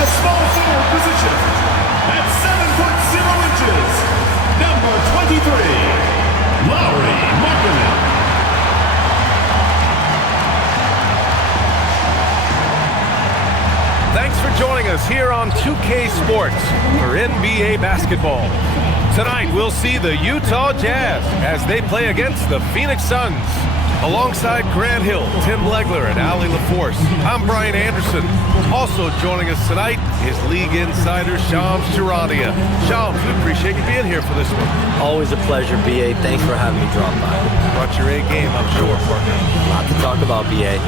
the small forward position, at 7 foot 0 inches, number 23, Lauri Markkanen. Thanks for joining us here on 2K Sports for NBA basketball. Tonight, we'll see the Utah Jazz as they play against the Phoenix Suns. Alongside Grant Hill, Tim Legler, and Ali LaForce, I'm Brian Anderson. Also joining us tonight is League Insider Shams Charania. Shams, we appreciate you being here for this one. Always a pleasure, BA. Thanks for having me drop by. Brought your A game, I'm sure, partner. A lot to talk about, BA.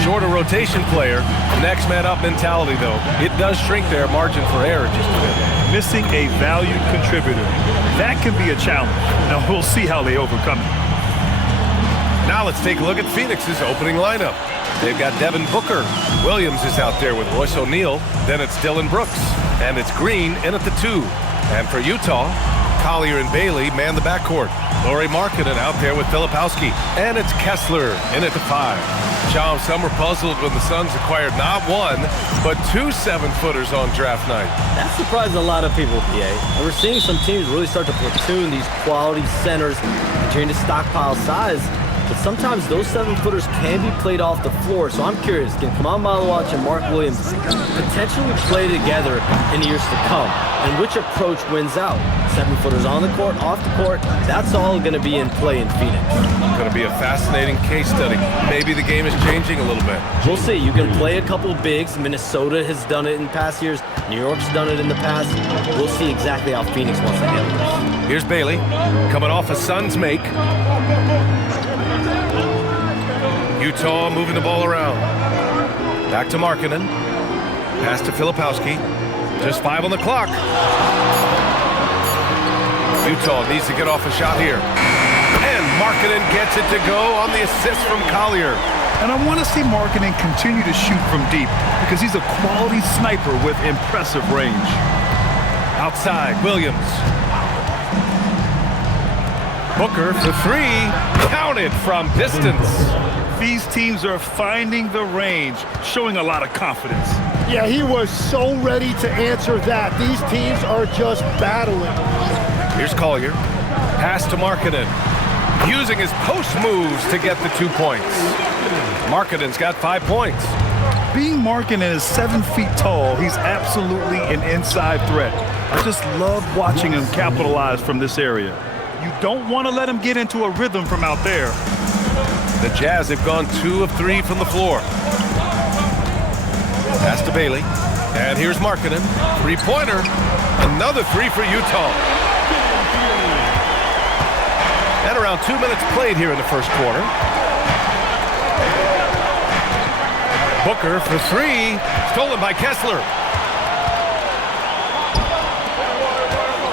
Shorter rotation player, next man up mentality, though. It does shrink their margin for error just a bit. Missing a valued contributor. That can be a challenge. Now, we'll see how they overcome it. Now let's take a look at Phoenix's opening lineup. They've got Devin Booker. Williams is out there with Royce O'Neal. Then it's Dillon Brooks. And it's Green in at the 2. And for Utah, Collier and Bailey man the backcourt. Lauri Markkanen out there with Filipowski. And it's Kessler in at the 5. Shams, some were puzzled when the Suns acquired not one, but 2 7-footers on draft night. That surprised a lot of people, BA. And we're seeing some teams really start to platoon these quality centers, trying to stockpile size. But sometimes those 7-footers can be played off the floor. So I'm curious, can Kaman Malawach and Mark Williams potentially play together in years to come? And which approach wins out? 7-footers on the court, off the court, that's all going to be in play in Phoenix. Going to be a fascinating case study. Maybe the game is changing a little bit. We'll see. You can play a couple bigs. Minnesota has done it in past years. New York's done it in the past. We'll see exactly how Phoenix wants to handle this. Here's Bailey, coming off a Suns make. Utah moving the ball around. Back to Markkanen. Pass to Filipowski. Just 5 on the clock. Utah needs to get off a shot here. And Markkanen gets it to go on the assist from Collier. And I want to see Markkanen continue to shoot from deep because he's a quality sniper with impressive range. Outside, Williams. Booker for 3. Counted from distance. These teams are finding the range, showing a lot of confidence. Yeah, he was so ready to answer that. These teams are just battling. Here's Collier. Pass to Markkanen. Using his post moves to get the 2 points. Markkanen's got 5 points. Being Markkanen is 7 feet tall, he's absolutely an inside threat. I just love watching him capitalize from this area. You don't want to let him get into a rhythm from out there. The Jazz have gone 2 of 3 from the floor. Pass to Bailey. And here's Markkanen. 3-pointer. Another 3 for Utah. And around 2 minutes played here in the first quarter. Booker for 3. Stolen by Kessler.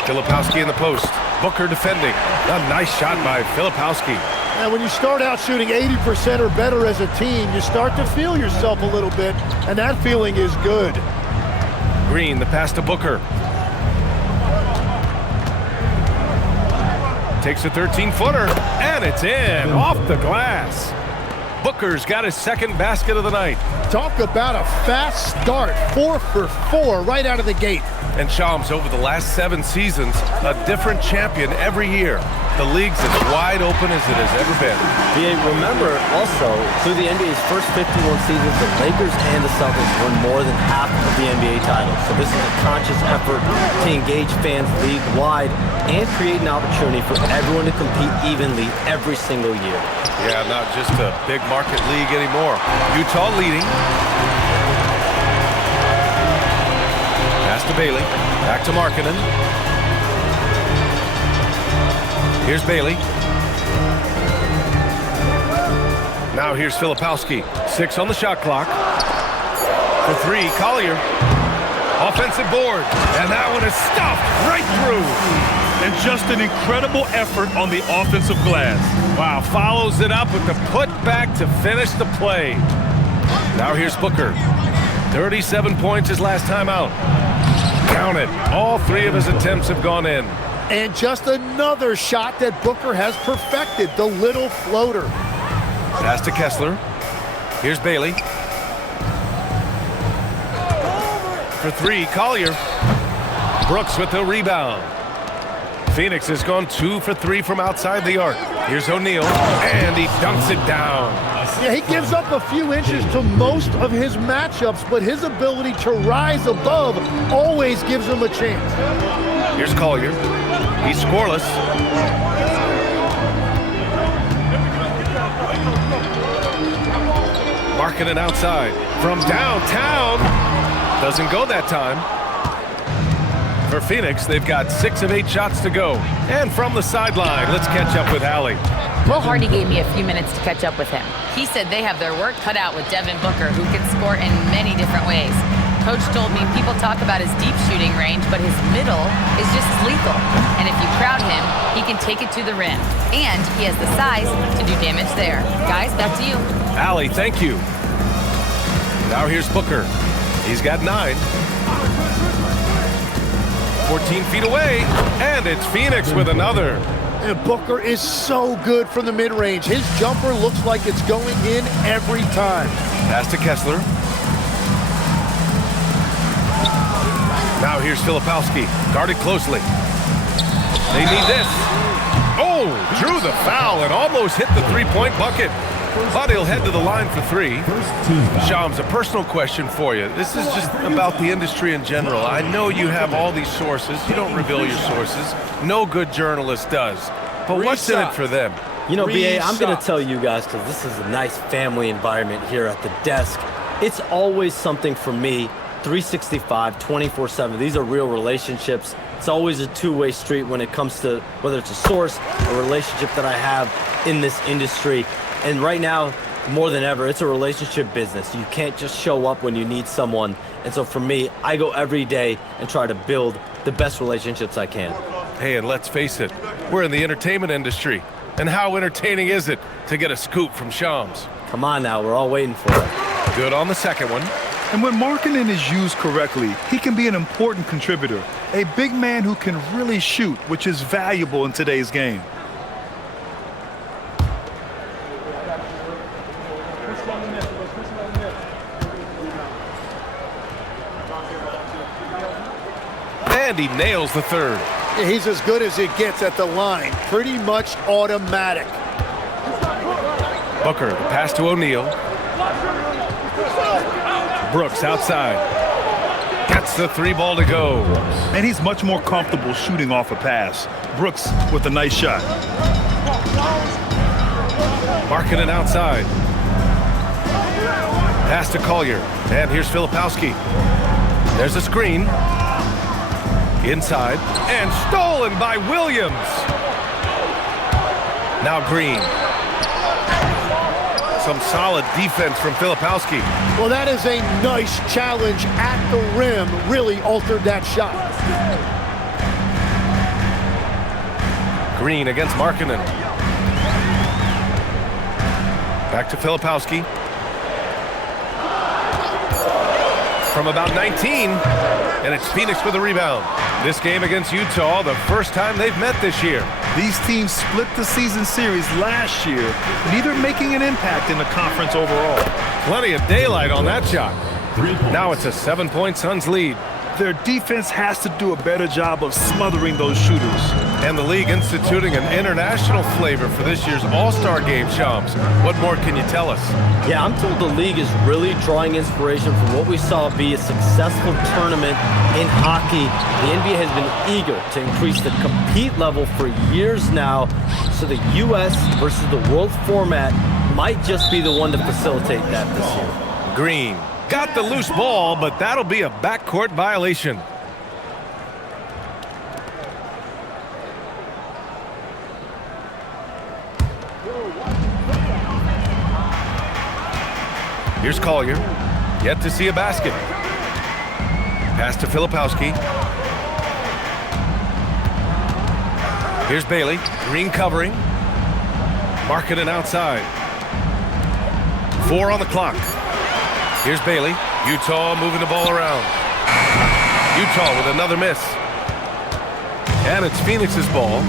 Filipowski in the post. Booker defending. A nice shot by Filipowski. And when you start out shooting 80% or better as a team, you start to feel yourself a little bit, and that feeling is good. Green, the pass to Booker. Takes a 13-footer, and it's in, off the glass. Booker's got his second basket of the night. Talk about a fast start, 4 for 4 right out of the gate. And Shams, over the last 7 seasons, a different champion every year. The league's as wide open as it has ever been. BA, remember also, through the NBA's first 51 seasons, the Lakers and the Celtics won more than half of the NBA titles. So this is a conscious effort to engage fans league-wide and create an opportunity for everyone to compete evenly every single year. Yeah, not just a big market league anymore. Utah leading. Pass to Bailey. Back to Markkanen. Here's Bailey. Now here's Filipowski. 6 on the shot clock. For 3, Collier. Offensive board. And that one is stuffed right through. And just an incredible effort on the offensive glass. Wow, follows it up with the putback to finish the play. Now here's Booker. 37 points his last time out. Count it. All 3 of his attempts have gone in. And just another shot that Booker has perfected, the little floater. Pass to Kessler. Here's Bailey. for three, Collier. Brooks with the rebound. Phoenix has gone 2 for 3 from outside the arc. Here's O'Neal, and he dunks it down. Yeah, he gives up a few inches to most of his matchups, but his ability to rise above always gives him a chance. Here's Collier. He's scoreless. Markkanen outside. From downtown. Doesn't go that time. For Phoenix, they've got 6 of 8 shots to go. And from the sideline, let's catch up with Allie. Will Hardy gave me a few minutes to catch up with him. He said they have their work cut out with Devin Booker, who can score in many different ways. Coach told me people talk about his deep shooting range, but his middle is just as lethal. And if you crowd him, he can take it to the rim. And he has the size to do damage there. Guys, back to you. Allie, thank you. Now here's Booker. He's got 9. 14 feet away, and it's Phoenix with another. And Booker is so good from the mid-range. His jumper looks like it's going in every time. Pass to Kessler. Now here's Filipowski, guarded closely. They need this. Oh, drew the foul and almost hit the three-point bucket. But he'll head to the line for 3. Shams, a personal question for you. This is just about the industry in general. I know you have all these sources. You don't reveal your sources. No good journalist does. But what's in it for them? You know, BA, I'm going to tell you guys, because this is a nice family environment here at the desk. It's always something for me, 365, 24/7. These are real relationships. It's always a two-way street when it comes to whether it's a source, a relationship that I have in this industry. And right now, more than ever, it's a relationship business. You can't just show up when you need someone. And so for me, I go every day and try to build the best relationships I can. Hey, and let's face it, we're in the entertainment industry. And how entertaining is it to get a scoop from Shams? Come on now, we're all waiting for it. Good on the second one. And when Markkanen is used correctly, he can be an important contributor. A big man who can really shoot, which is valuable in today's game. And he nails the third. He's as good as it gets at the line. Pretty much automatic. Booker, the pass to O'Neal. Brooks outside. Gets the 3 ball to go. And he's much more comfortable shooting off a pass. Brooks with a nice shot. Markkanen outside. Pass to Collier. And here's Filipowski. There's a screen. Inside. And stolen by Williams. Now Green. Some solid defense from Filipowski. Well, that is a nice challenge at the rim. Really altered that shot. Green against Markkanen. Back to Filipowski. From about 19, and it's Phoenix with a rebound. This game against Utah, the first time they've met this year. These teams split the season series last year, neither making an impact in the conference overall. Plenty of daylight on that shot. Now it's a 7-point Suns lead. Their defense has to do a better job of smothering those shooters. And the league instituting an international flavor for this year's All-Star game, Shams. What more can you tell us? Yeah, I'm told the league is really drawing inspiration from what we saw be a successful tournament in hockey. The NBA has been eager to increase the compete level for years now, so the U.S. versus the world format might just be the one to facilitate that this year. Green got the loose ball, but that'll be a backcourt violation. Here's Collier. Yet to see a basket. Pass to Filipowski. Here's Bailey. Green covering. Markkanen outside. 4 on the clock. Here's Bailey. Utah moving the ball around. Utah with another miss. And it's Phoenix's ball.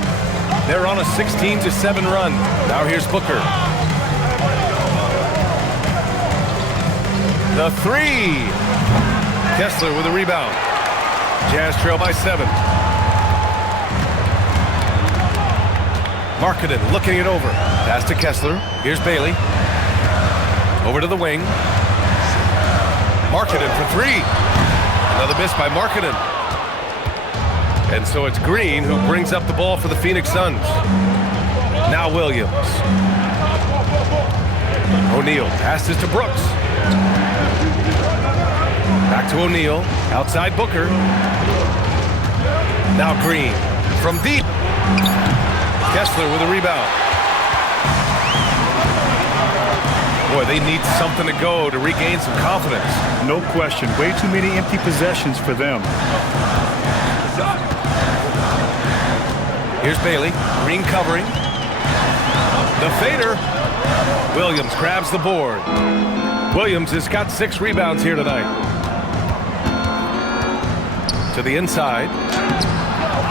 They're on a 16-7 run. Now here's Booker. The 3. Kessler with a rebound. Jazz trail by 7. Markkanen looking it over. Pass to Kessler. Here's Bailey. Over to the wing. Markkanen for 3. Another miss by Markkanen. And so it's Green who brings up the ball for the Phoenix Suns. Now Williams. O'Neal passes to Brooks. Back to O'Neal. Outside Booker. Now Green from deep. Kessler with a rebound. Boy, they need something to go to regain some confidence. No question. Way too many empty possessions for them. Here's Bailey. Green covering. The fader. Williams grabs the board. Williams has got 6 rebounds here tonight. To the inside.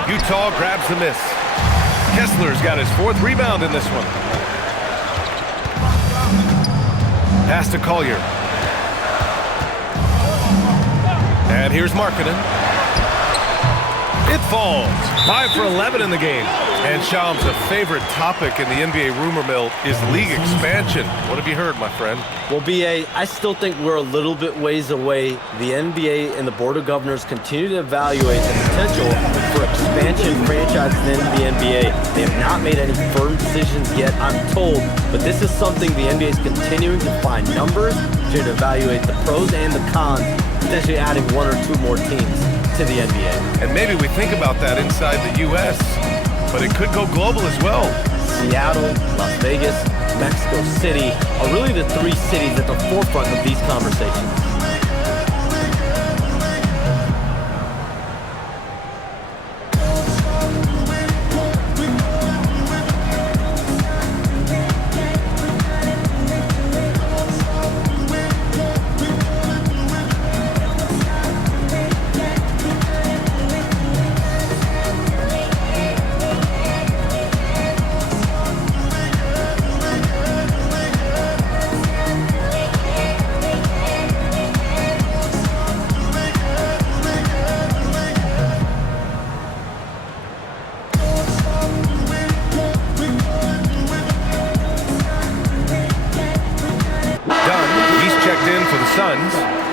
Utah grabs the miss. Kessler's got his 4th rebound in this one. Pass to Collier. And here's Markkanen. It falls. 5 for 11 in the game. And Shams, a favorite topic in the NBA rumor mill is league expansion. What have you heard, my friend? Well, BA, I still think we're a little bit ways away. The NBA and the Board of Governors continue to evaluate the potential for expansion franchises in the NBA. They have not made any firm decisions yet, I'm told, but this is something the NBA is continuing to find numbers, to evaluate the pros and the cons, potentially adding 1 or 2 more teams to the NBA. And maybe we think about that inside the U.S., but it could go global as well. Seattle, Las Vegas, Mexico City are really the 3 cities at the forefront of these conversations.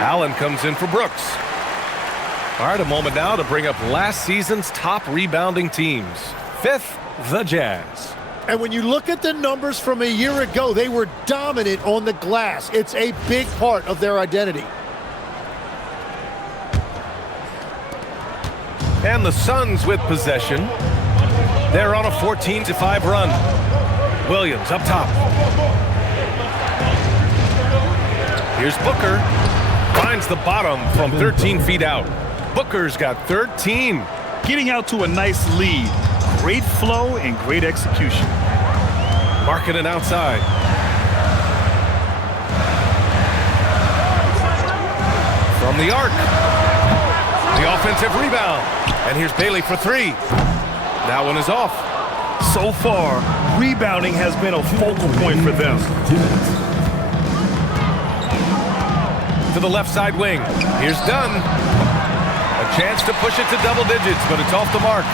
Allen comes in for Brooks. All right, a moment now to bring up last season's top rebounding teams. 5th, the Jazz. And when you look at the numbers from a year ago, they were dominant on the glass. It's a big part of their identity. And the Suns with possession. They're on a 14-5 run. Williams up top. Here's Booker. Finds the bottom from 13 feet out. Booker's got 13. Getting out to a nice lead. Great flow and great execution. Markkanen outside. From the arc. The offensive rebound. And here's Bailey for 3. That one is off. So far, rebounding has been a focal point for them. To the left side wing. Here's Dunn. A chance to push it to double digits, but it's off the mark.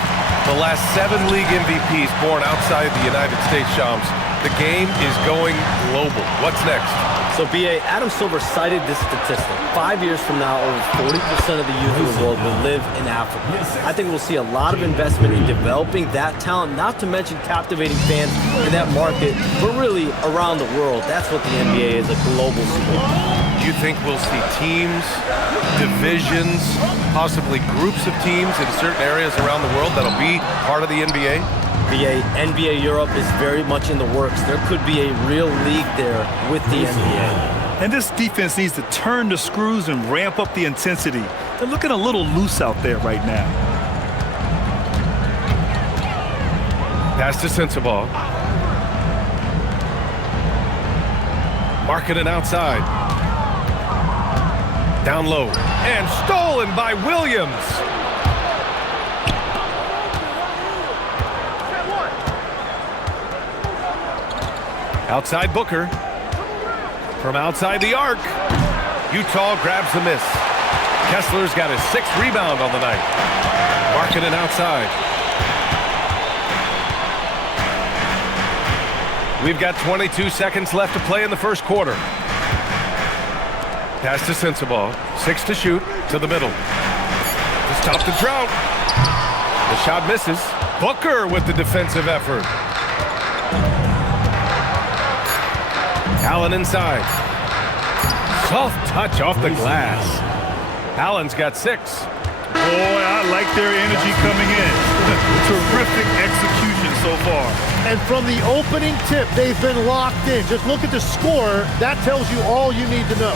The last 7 league MVPs born outside the United States, Shams. The game is going global. What's next? So, BA, Adam Silver cited this statistic. 5 years from now, over 40% of the youth in the world will live in Africa. I think we'll see a lot of investment in developing that talent, not to mention captivating fans in that market, but really around the world. That's what the NBA is, a global sport. Do you think we'll see teams, divisions, possibly groups of teams in certain areas around the world that'll be part of the NBA? NBA Europe is very much in the works. There could be a real league there with the NBA. And this defense needs to turn the screws and ramp up the intensity. They're looking a little loose out there right now. Pass to Sensabaugh. Markkanen outside. Down low. And stolen by Williams. Outside Booker. From outside the arc. Utah grabs the miss. Kessler's got his 6th rebound on the night. Markkanen outside. We've got 22 seconds left to play in the first quarter. Pass to Sensabaugh. 6 to shoot. To the middle. To stop the drought. The shot misses. Booker with the defensive effort. Allen inside. Soft touch off the glass. Allen's got 6. Boy, I like their energy coming in. Terrific execution so far. And from the opening tip, they've been locked in. Just look at the score. That tells you all you need to know.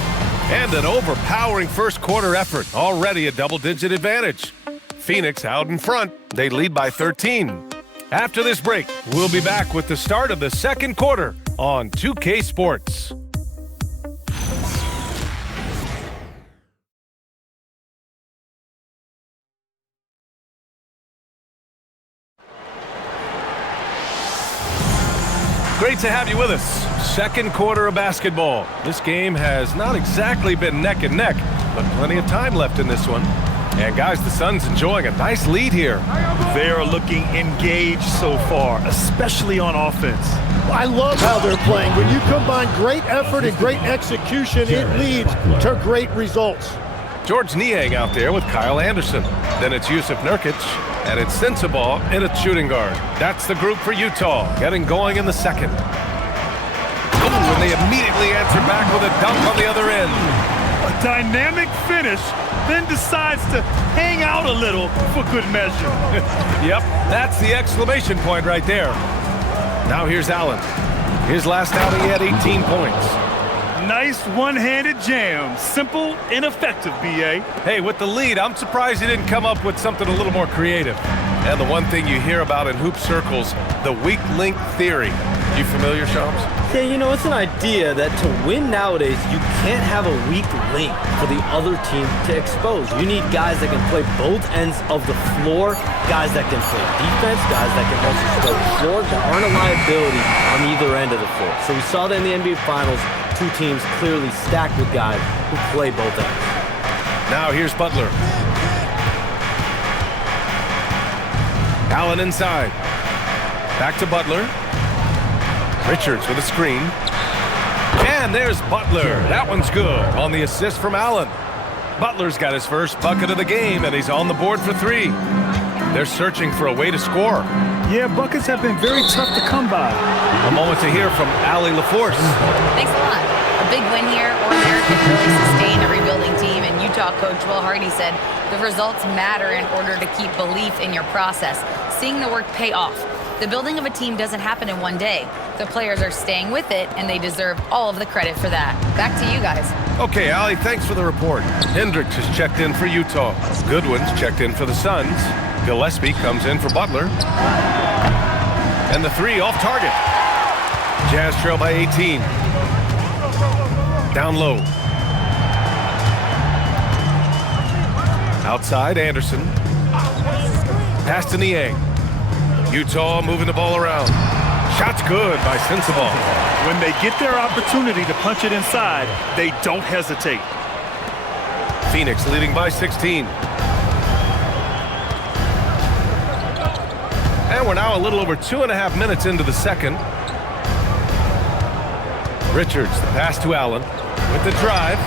And an overpowering first quarter effort. Already a double-digit advantage. Phoenix out in front. They lead by 13. After this break, we'll be back with the start of the second quarter on 2K Sports. Great to have you with us. Second quarter of basketball. This game has not exactly been neck and neck, but plenty of time left in this one. And guys, the Suns enjoying a nice lead here. They are looking engaged so far, especially on offense. I love how they're playing. When you combine great effort and great execution, it leads to great results. George Niang out there with Kyle Anderson. Then it's Yusuf Nurkic, and it's Sensabaugh in a shooting guard. That's the group for Utah, getting going in the second. Oh, and they immediately answer back with a dunk on the other end. A dynamic finish, then decides to hang out a little for good measure. Yep, that's the exclamation point right there. Now here's Allen. His last outing, he had 18 points. Nice one-handed jam. Simple and effective, B.A. Hey, with the lead, I'm surprised he didn't come up with something a little more creative. And the one thing you hear about in hoop circles, the weak link theory. You familiar, Shams? Yeah, you know, it's an idea that to win nowadays, you can't have a weak link for the other team to expose. You need guys that can play both ends of the floor, guys that can play defense, guys that can also score the floor, that aren't a liability on either end of the floor. So we saw that in the NBA Finals. Two teams clearly stacked with guys who play both ends. Now here's Butler. Allen inside. Back to Butler. Richards with a screen. And there's Butler. That one's good on the assist from Allen. Butler's got his first bucket of the game, and he's on the board for 3. They're searching for a way to score. Yeah, buckets have been very tough to come by. A moment to hear from Allie LaForce. Thanks a lot. A big win here, or there can really sustain a rebuilding team. And Utah coach Will Hardy said the results matter in order to keep belief in your process. Seeing the work pay off. The building of a team doesn't happen in one day. The players are staying with it, and they deserve all of the credit for that. Back to you guys. Okay, Allie, thanks for the report. Hendricks has checked in for Utah. Goodwin's checked in for the Suns. Gillespie comes in for Butler. And the 3 off target. Jazz trail by 18. Down low. Outside, Anderson. Pass to Niang. Utah moving the ball around. Shot's good by Sensabaugh. When they get their opportunity to punch it inside, they don't hesitate. Phoenix leading by 16. And we're now a little over 2.5 minutes into the second. Richards, the pass to Allen. With the drive,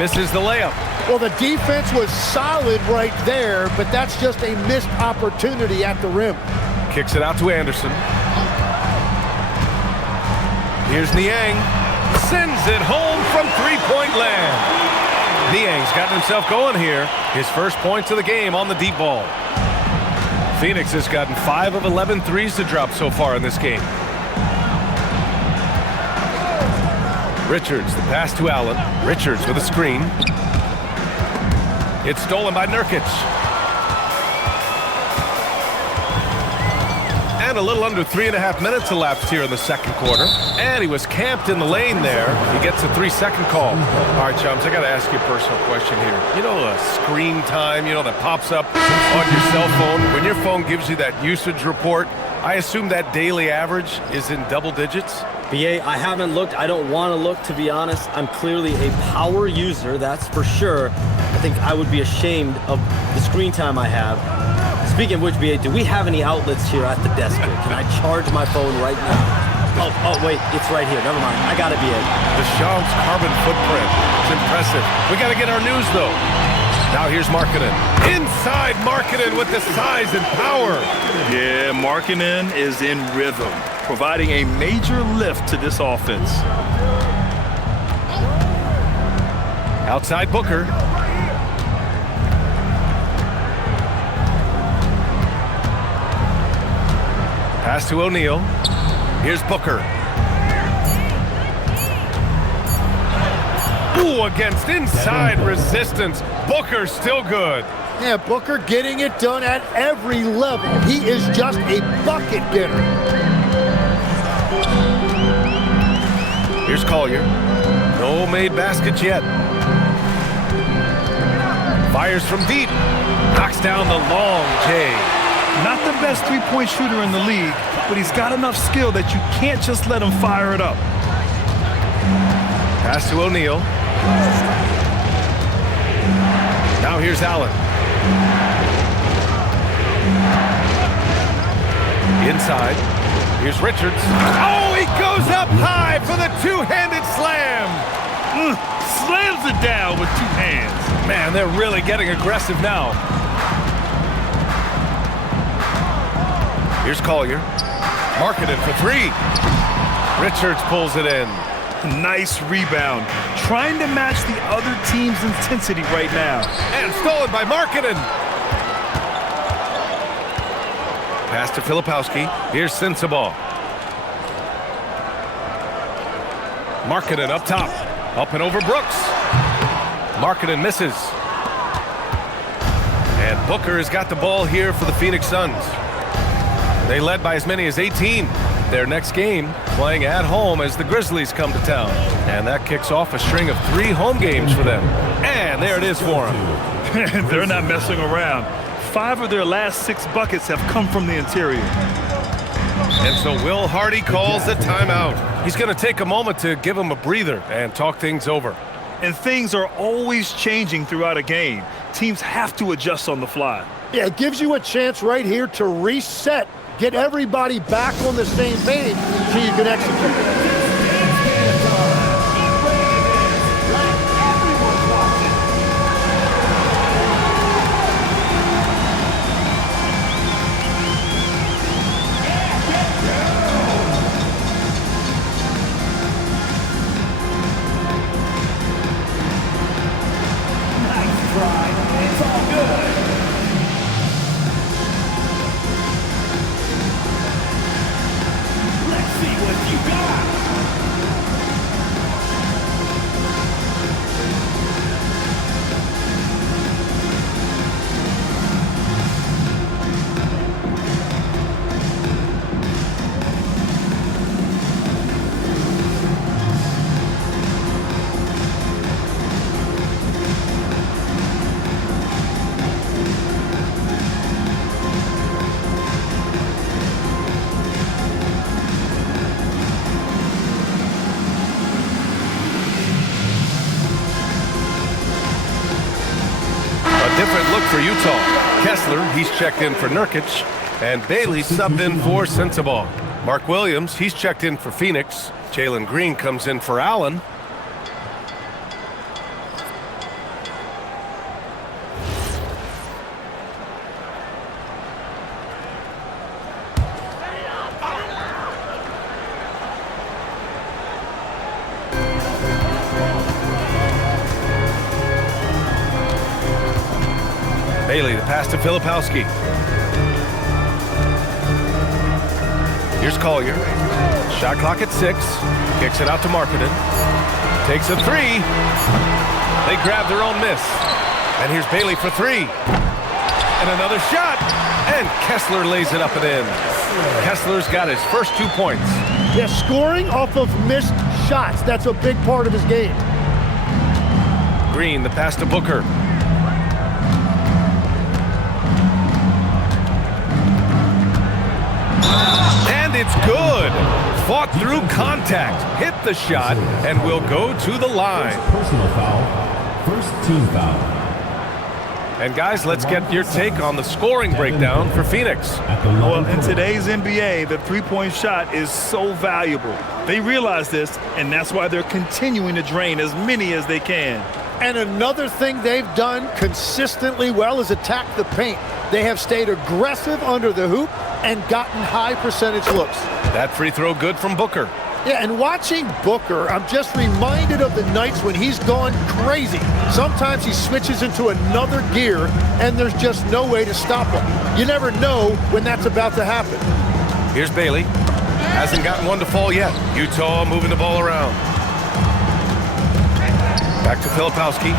misses the layup. Well, the defense was solid right there, but that's just a missed opportunity at the rim. Kicks it out to Anderson. Here's Niang. Sends it home from three-point land. Niang's gotten himself going here. His first points of the game on the deep ball. Phoenix has gotten 5 of 11 threes to drop so far in this game. Richards, the pass to Allen. Richards with a screen. It's stolen by Nurkic. And a little under 3.5 minutes elapsed here in the second quarter. And he was camped in the lane there. He gets a 3-second call. All right, chums, I got to ask you a personal question here. You know the screen time, that pops up on your cell phone? When your phone gives you that usage report, I assume that daily average is in double digits? BA, I haven't looked. I don't want to look, to be honest. I'm clearly a power user, that's for sure. I think I would be ashamed of the screen time I have. Speaking of which, BA, do we have any outlets here at the desk here? Can I charge my phone right now? Oh, wait, it's right here. Never mind. I got it, BA. Deshaun's carbon footprint. It's impressive. We got to get our news, though. Now here's Markkanen. Inside Markkanen with the size and power. Yeah, Markkanen is in rhythm, providing a major lift to this offense. Outside Booker. Pass to O'Neal. Here's Booker. Ooh, against inside resistance. Booker's still good. Yeah, Booker getting it done at every level. He is just a bucket getter. Here's Collier. No made baskets yet. Fires from deep. Knocks down the long J. Not the best three-point shooter in the league, but he's got enough skill that you can't just let him fire it up. Pass to O'Neal. Now here's Allen. Inside. Here's Richards. Oh, he goes up high for the two-handed slam. Slams it down with two hands. Man, they're really getting aggressive now. Here's Collier. Markkanen for three. Richards pulls it in. Nice rebound. Trying to match the other team's intensity right now. And stolen by Markkanen. Pass to Filipowski. Here's Sensabaugh. Markkanen up top. Up and over Brooks. Markkanen misses. And Booker has got the ball here for the Phoenix Suns. They led by as many as 18. Their next game playing at home as the Grizzlies come to town. And that kicks off a string of 3 home games for them. And there it is for them. They're not messing around. 5 of their last 6 buckets have come from the interior. And so Will Hardy calls the timeout. He's going to take a moment to give him a breather and talk things over. And things are always changing throughout a game. Teams have to adjust on the fly. Yeah, it gives you a chance right here to reset, get everybody back on the same page so you can execute. It's all good. Let's see what you got. Different look for Utah. Kessler, he's checked in for Nurkic, and Bailey subbed in for Sensabaugh. Mark Williams, he's checked in for Phoenix. Jalen Green comes in for Allen. Bailey, the pass to Filipowski. Here's Collier. Shot clock at 6. Kicks it out to Markkanen. Takes a 3. They grab their own miss. And here's Bailey for 3. And another shot. And Kessler lays it up and in. Kessler's got his first 2 points. Yeah, scoring off of missed shots. That's a big part of his game. Green, the pass to Booker. And And it's good. Fought through contact, hit the shot, and will go to the line. Personal foul. First team foul. And guys, let's get your take on the scoring breakdown for Phoenix. Well, in today's NBA, the three-point shot is so valuable. They realize this, and that's why they're continuing to drain as many as they can. And another thing they've done consistently well is attack the paint. They have stayed aggressive under the hoop and gotten high percentage looks. That free throw good from Booker. Yeah, and watching Booker, I'm just reminded of the nights when he's gone crazy. Sometimes he switches into another gear, and there's just no way to stop him. You never know when that's about to happen. Here's Bailey. Hasn't gotten one to fall yet. Utah moving the ball around. Back to Filipowski.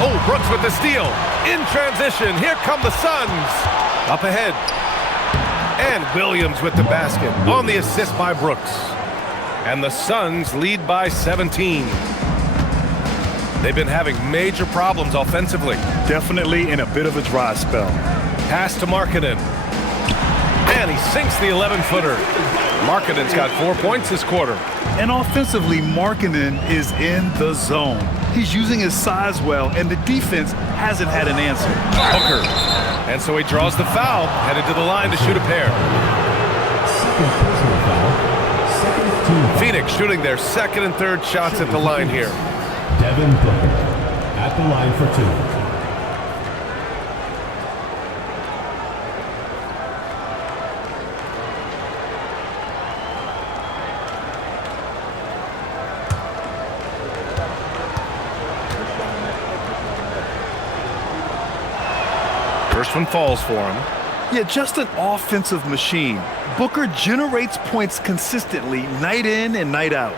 Oh, Brooks with the steal. In transition, here come the Suns. Up ahead. And Williams with the basket on the assist by Brooks. And the Suns lead by 17. They've been having major problems offensively. Definitely in a bit of a dry spell. Pass to Markkanen. And he sinks the 11-footer. Markkanen's got 4 points this quarter. And offensively, Markkanen is in the zone. He's using his size well, and the defense hasn't had an answer. Booker. And so he draws the foul, headed to the line to shoot a pair. Second personal foul. Second team foul. Phoenix shooting their second and third shots at the line here. Devin Booker at the line for two. First one falls for him. Yeah, just an offensive machine. Booker generates points consistently, night in and night out.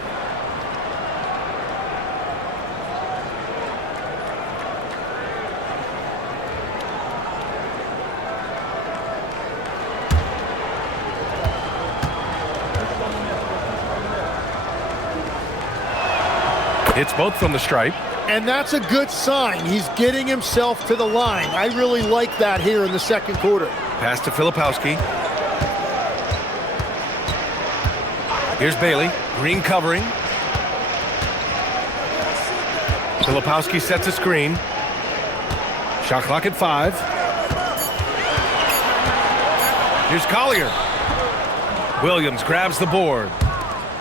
Hits both from the stripe. And that's a good sign. He's getting himself to the line. I really like that here in the second quarter. Pass to Filipowski. Here's Bailey. Green covering. Filipowski sets a screen. Shot clock at 5. Here's Collier. Williams grabs the board.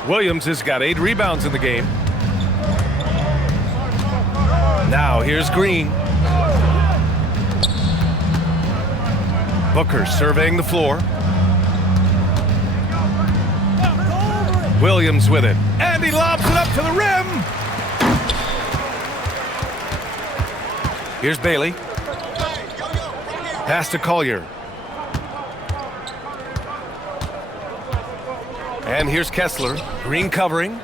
Williams has got 8 rebounds in the game. Now here's Green. Booker surveying the floor. Williams with it. And he lobs it up to the rim. Here's Bailey. Pass to Collier. And here's Kessler. Green covering.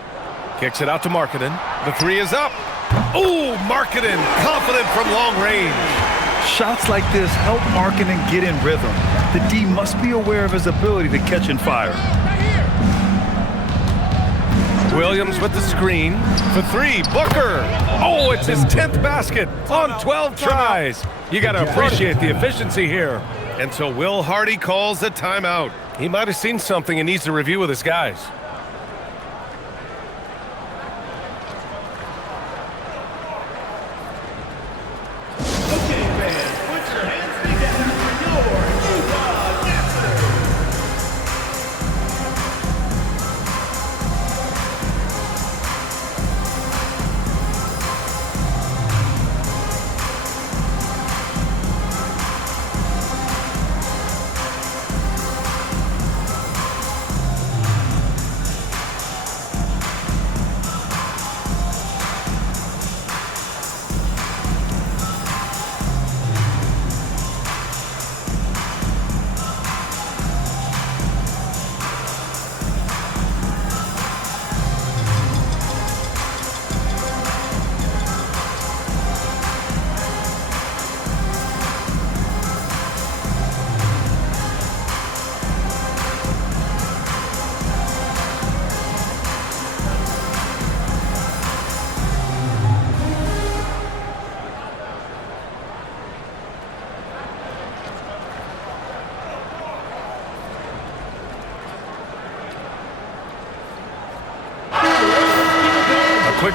Kicks it out to Markkanen. The 3 is up. Ooh, Markkanen, confident from long range. Shots like this help Markkanen get in rhythm. The D must be aware of his ability to catch and fire. Williams with the screen for 3. Booker. Oh, it's his 10th basket on 12 tries. You got to appreciate the efficiency here. And so Will Hardy calls the timeout. He might have seen something and needs to review with his guys.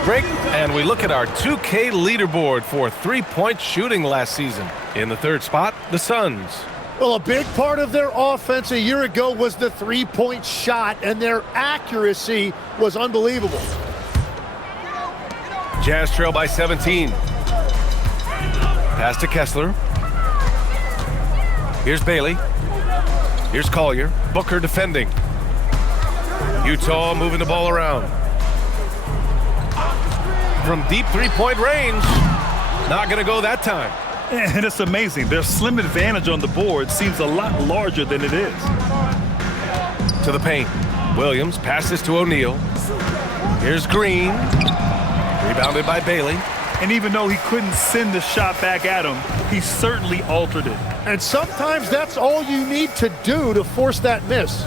break, and we look at our 2K leaderboard for three-point shooting last season. In the third spot, the Suns. Well, a big part of their offense a year ago was the three-point shot, and their accuracy was unbelievable. Jazz trail by 17. Pass to Kessler. Here's Bailey. Here's Collier. Booker defending. Utah moving the ball around. From deep three-point range. Not going to go that time. And it's amazing. Their slim advantage on the board seems a lot larger than it is. To the paint. Williams passes to O'Neal. Here's Green. Rebounded by Bailey. And even though he couldn't send the shot back at him, he certainly altered it. And sometimes that's all you need to do to force that miss.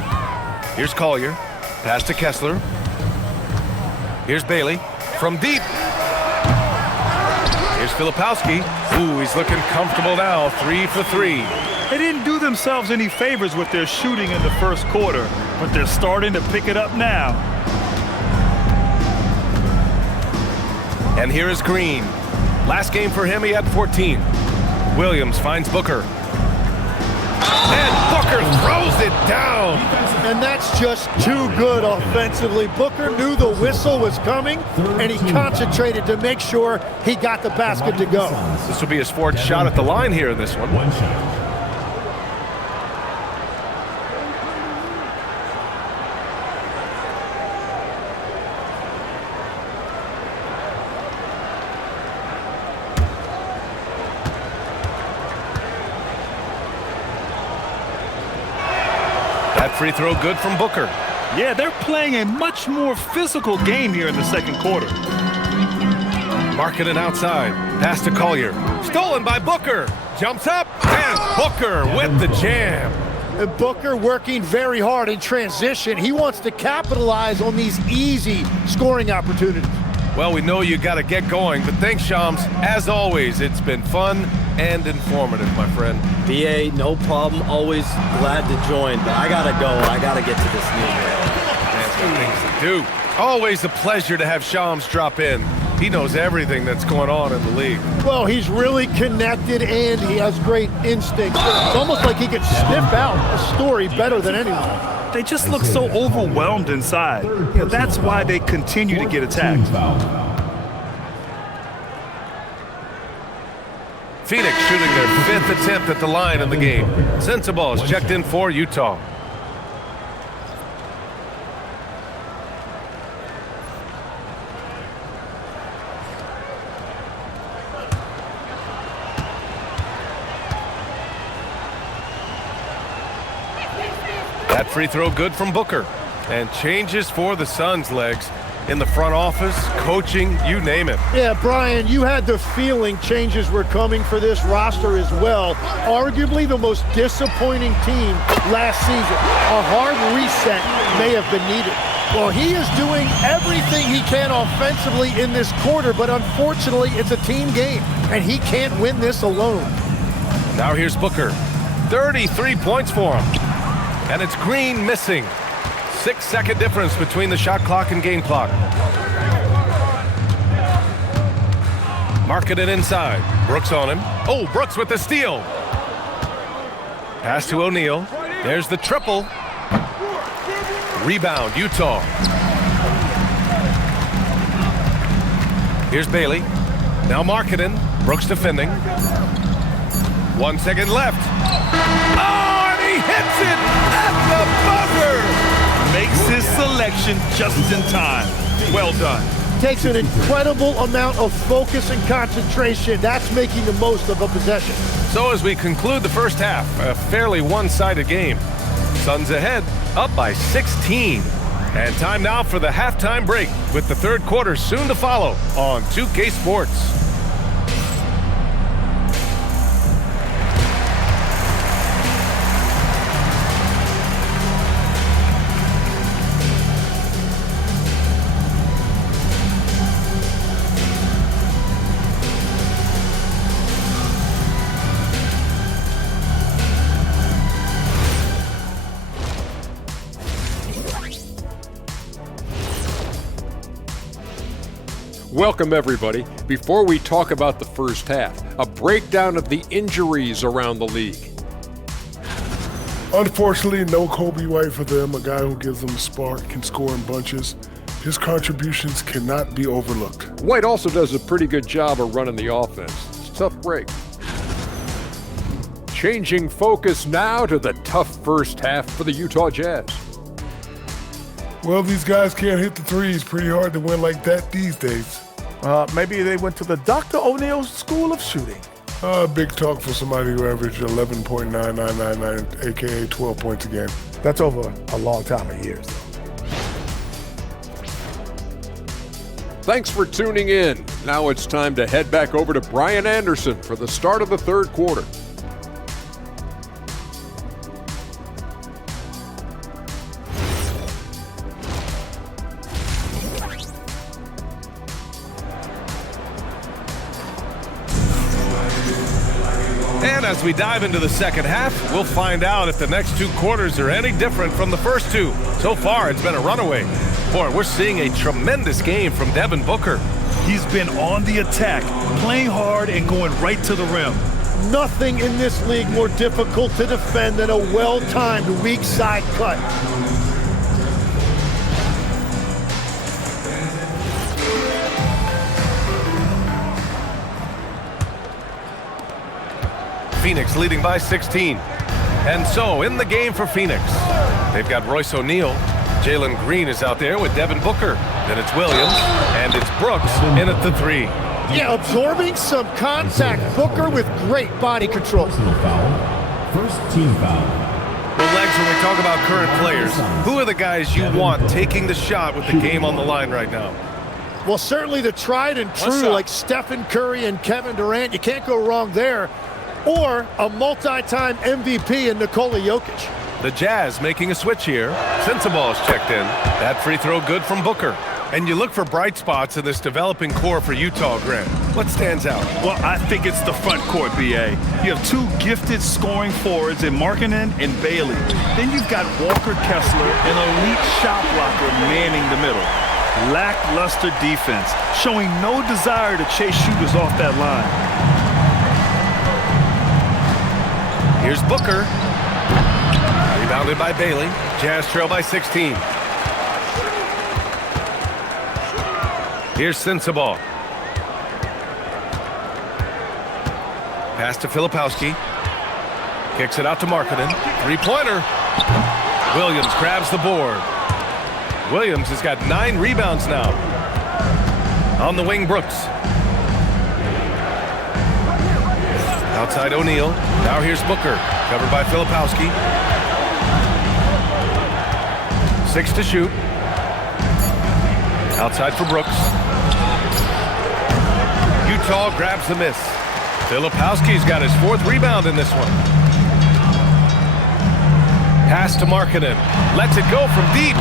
Here's Collier. Pass to Kessler. Here's Bailey. From deep. Here's Filipowski. Ooh, he's looking comfortable now. 3 for 3. They didn't do themselves any favors with their shooting in the first quarter, but they're starting to pick it up now. And here is Green. Last game for him, he had 14. Williams finds Booker. And Booker throws it down. And that's just too good offensively. Booker knew the whistle was coming, and he concentrated to make sure he got the basket to go. This will be his fourth shot at the line here in this one. One shot. That free throw good from Booker. Yeah, they're playing a much more physical game here in the second quarter. Markkanen outside. Pass to Collier. Stolen by Booker. Jumps up, and Booker with the jam. And Booker working very hard in transition. He wants to capitalize on these easy scoring opportunities. Well, we know you got to get going, but thanks, Shams. As always, it's been fun and informative, my friend. BA, no problem. Always glad to join, but I gotta go. I gotta get to this new Man's got things to do. Always a pleasure to have Shams drop in. He knows everything that's going on in the league. Well, he's really connected, and he has great instincts. It's almost like he could sniff out a story better than anyone. They just look so overwhelmed inside. Yeah, that's why they continue to get attacked. Phoenix shooting their 5th attempt at the line in the game. Sensabaugh is checked in for Utah. That free throw good from Booker. And changes for the Suns, Legs. In the front office, coaching, you name it. Yeah, Brian, you had the feeling changes were coming for this roster as well. Arguably the most disappointing team last season. A hard reset may have been needed. Well, he is doing everything he can offensively in this quarter, but unfortunately, it's a team game, and he can't win this alone. Now here's Booker. 33 points for him. And it's Green missing. 6-second difference between the shot clock and game clock. Markkanen inside. Brooks on him. Oh, Brooks with the steal. Pass to O'Neal. There's the triple. Rebound, Utah. Here's Bailey. Now Markkanen. Brooks defending. 1 second left. Oh, and he hits it at the buzzer. Makes his selection just in time. Well done. Takes an incredible amount of focus and concentration. That's making the most of a possession. So as we conclude the first half, a fairly one-sided game. Suns ahead, up by 16. And time now for the halftime break, with the third quarter soon to follow on 2K Sports. Welcome, everybody. Before we talk about the first half, a breakdown of the injuries around the league. Unfortunately, no Kobe White for them, a guy who gives them a spark, can score in bunches. His contributions cannot be overlooked. White also does a pretty good job of running the offense. It's a tough break. Changing focus now to the tough first half for the Utah Jazz. Well, these guys can't hit the threes. Pretty hard to win like that these days. Maybe they went to the Dr. O'Neill's School of Shooting. Big talk for somebody who averaged 11.9999, aka 12 points a game. That's over a long time of years, though. Thanks for tuning in. Now it's time to head back over to Brian Anderson for the start of the third quarter. And as we dive into the second half, we'll find out if the next two quarters are any different from the first two. So far, it's been a runaway. Boy, we're seeing a tremendous game from Devin Booker. He's been on the attack, playing hard and going right to the rim. Nothing in this league more difficult to defend than a well-timed weak side cut. Phoenix leading by 16. And so, in the game for Phoenix, they've got Royce O'Neal. Jalen Green is out there with Devin Booker. Then it's Williams, and it's Brooks in at the three. Yeah, absorbing some contact. Booker with great body control. First team foul. Well, Legs, when we talk about current players, who are the guys you want taking the shot with the game on the line right now? Well, certainly the tried and true like Stephen Curry and Kevin Durant. You can't go wrong there. Or a multi-time MVP in Nikola Jokic. The Jazz making a switch here. Sensabal's checked in. That free throw good from Booker. And you look for bright spots in this developing core for Utah, Grant. What stands out? Well, I think it's the front court, B.A. You have two gifted scoring forwards in Markkanen and Bailey. Then you've got Walker Kessler, an elite shot blocker, manning the middle. Lackluster defense, showing no desire to chase shooters off that line. Here's Booker. Rebounded by Bailey. Jazz trail by 16. Here's Sensabal. Pass to Filipowski. Kicks it out to Markkanen. Three-pointer. Williams grabs the board. Williams has got 9 rebounds now. On the wing, Brooks. Outside O'Neal. Now here's Booker. Covered by Filipowski. 6 to shoot. Outside for Brooks. Utah grabs the miss. Filipowski's got his 4th rebound in this one. Pass to Markkanen. Lets it go from deep.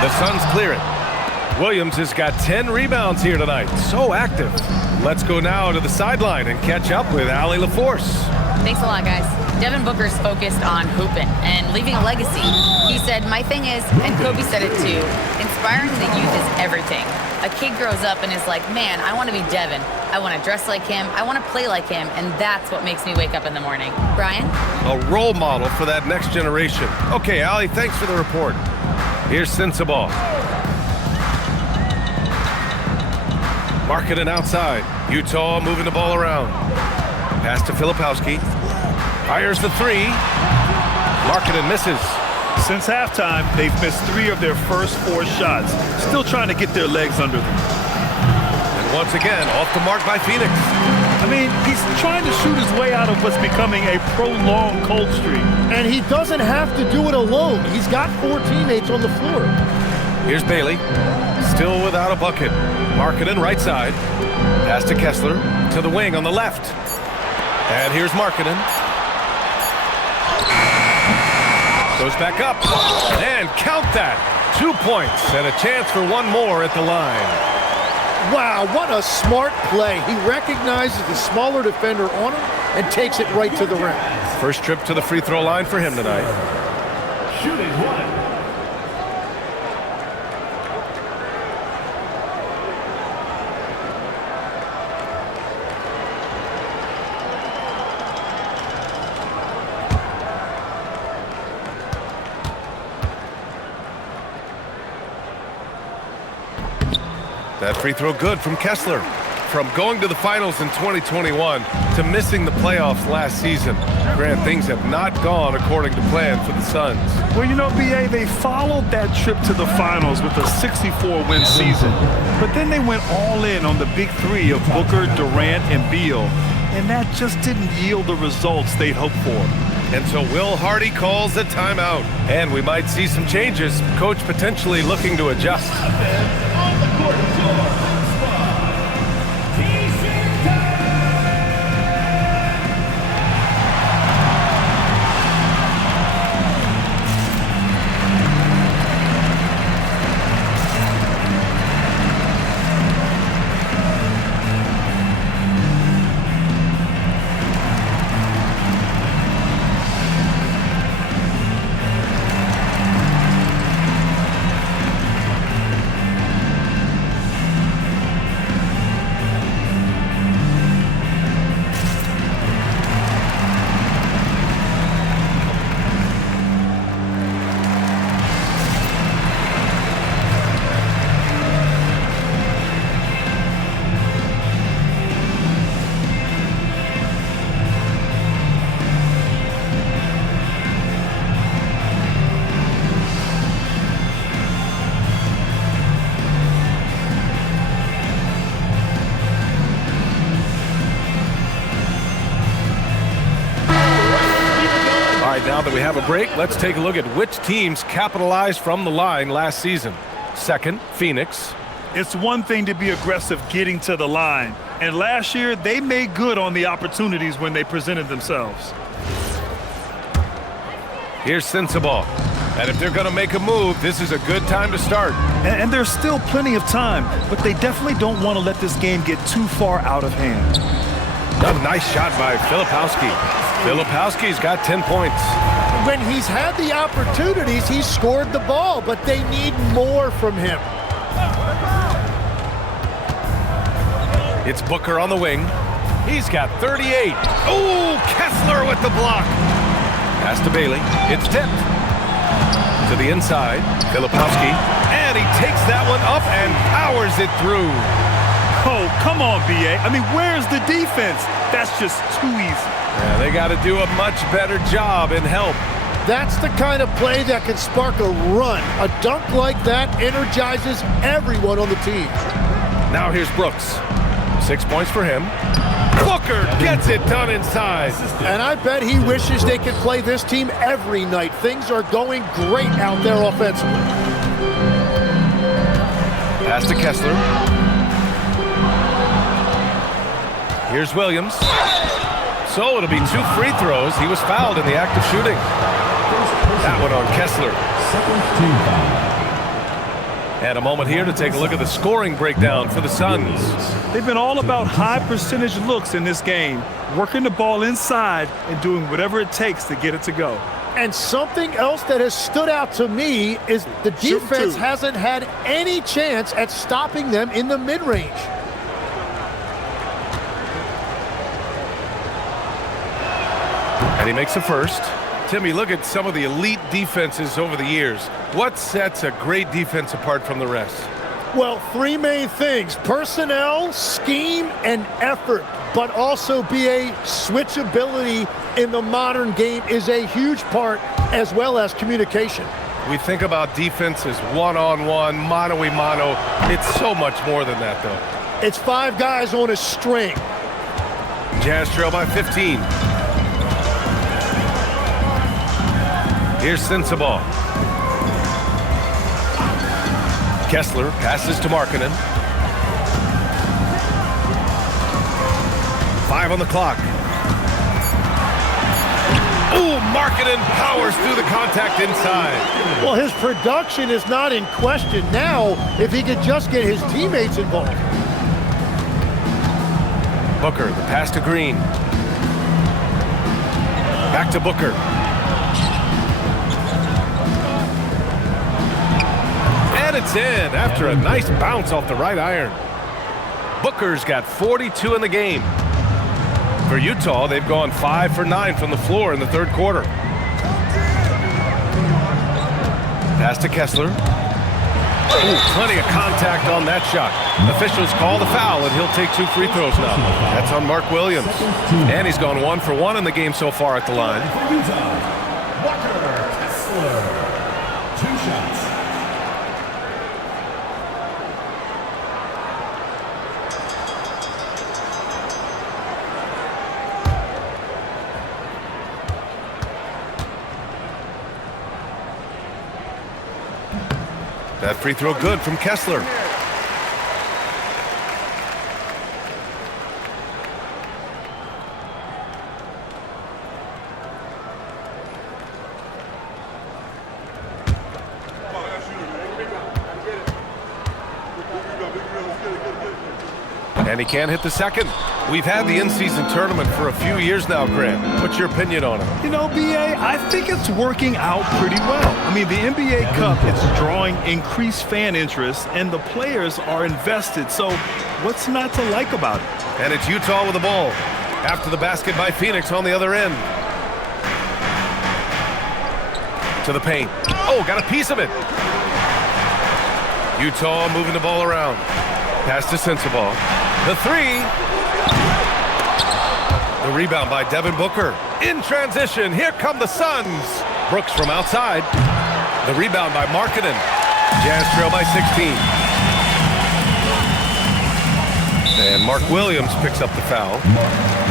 The Suns clear it. Williams has got 10 rebounds here tonight. So active. Let's go now to the sideline and catch up with Allie LaForce. Thanks a lot, guys. Devin Booker's focused on hooping and leaving a legacy. He said, my thing is, and Kobe said it too, inspiring the youth is everything. A kid grows up and is like, man, I want to be Devin. I want to dress like him. I want to play like him. And that's what makes me wake up in the morning. Brian? A role model for that next generation. Okay, Allie, thanks for the report. Here's Sensabal. Markkanen outside. Utah moving the ball around. Pass to Filipowski. Fires the three. Markkanen misses. Since halftime, they've missed 3 of their first 4 shots. Still trying to get their legs under them. And once again, off the mark by Phoenix. I mean, he's trying to shoot his way out of what's becoming a prolonged cold streak. And he doesn't have to do it alone. He's got 4 teammates on the floor. Here's Bailey. Still without a bucket. Markkanen right side. Pass to Kessler. To the wing on the left. And here's Markkanen. Goes back up. And count that. 2 points and a chance for one more at the line. Wow, what a smart play. He recognizes the smaller defender on him and takes it right to the rim. First trip to the free throw line for him tonight. Shooting 1. That free throw good from Kessler. From going to the finals in 2021 to missing the playoffs last season, Grant, things have not gone according to plan for the Suns. Well, you know, B.A., they followed that trip to the finals with a 64-win season. But then they went all in on the big three of Booker, Durant, and Beal. And that just didn't yield the results they'd hoped for. And so Will Hardy calls a timeout. And we might see some changes. Coach potentially looking to adjust. On the court floor. Now that we have a break, let's take a look at which teams capitalized from the line last season. Second, Phoenix. It's one thing to be aggressive getting to the line. And last year, they made good on the opportunities when they presented themselves. Here's Sensabaugh. And if they're going to make a move, this is a good time to start. And there's still plenty of time, but they definitely don't want to let this game get too far out of hand. A nice shot by Filipowski. Filipowski's got 10 points. When he's had the opportunities, he's scored the ball, but they need more from him. It's Booker on the wing. He's got 38. Oh, Kessler with the block. Pass to Bailey. It's tipped. To the inside, Filipowski. And he takes that one up and powers it through. Oh, come on, B.A. I mean, where's the defense? That's just too easy. Yeah, they got to do a much better job in help. That's the kind of play that can spark a run. A dunk like that energizes everyone on the team. Now here's Brooks. 6 points for him. Booker gets it done inside. And I bet he wishes they could play this team every night. Things are going great out there offensively. Pass to Kessler. Here's Williams. So it'll be 2 free throws. He was fouled in the act of shooting. That one on Kessler. And a moment here to take a look at the scoring breakdown for the Suns. They've been all about high percentage looks in this game, working the ball inside and doing whatever it takes to get it to go. And something else that has stood out to me is the defense hasn't had any chance at stopping them in the mid-range. And he makes a first. Timmy, look at some of the elite defenses over the years. What sets a great defense apart from the rest? Well, 3 main things: personnel, scheme, and effort. But also BA switchability in the modern game is a huge part, as well as communication. We think about defense as one-on-one, mano-a-mano. It's so much more than that, though. It's 5 guys on a string. Jazz trail by 15. Here's Sensabaugh. Kessler passes to Markkanen. 5 on the clock. Ooh, Markkanen powers through the contact inside. Well, his production is not in question now if he could just get his teammates involved. Booker, the pass to Green. Back to Booker. And it's in after a nice bounce off the right iron. Booker's got 42 in the game. For Utah, they've gone 5 for 9 from the floor in the third quarter. Pass to Kessler. Ooh, plenty of contact on that shot. Officials call the foul, and he'll take 2 free throws now. That's on Mark Williams. And he's gone 1 for 1 in the game so far at the line. Walker Kessler, 2 shots. That free throw good from Kessler. And he can't hit the second. We've had the in-season tournament for a few years now, Grant. What's your opinion on it? You know, B.A., I think it's working out pretty well. I mean, the NBA Cup is drawing increased fan interest, and the players are invested. So what's not to like about it? And it's Utah with the ball. After the basket by Phoenix on the other end. To the paint. Oh, got a piece of it. Utah moving the ball around. Pass to Sensabaugh. The 3. The rebound by Devin Booker. In transition, here come the Suns. Brooks from outside. The rebound by Markkanen. Jazz trail by 16. And Mark Williams picks up the foul.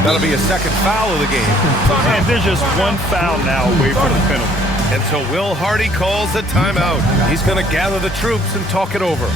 That'll be a second foul of the game. And there's just 1 foul now away from the penalty. And so Will Hardy calls a timeout. He's going to gather the troops and talk it over.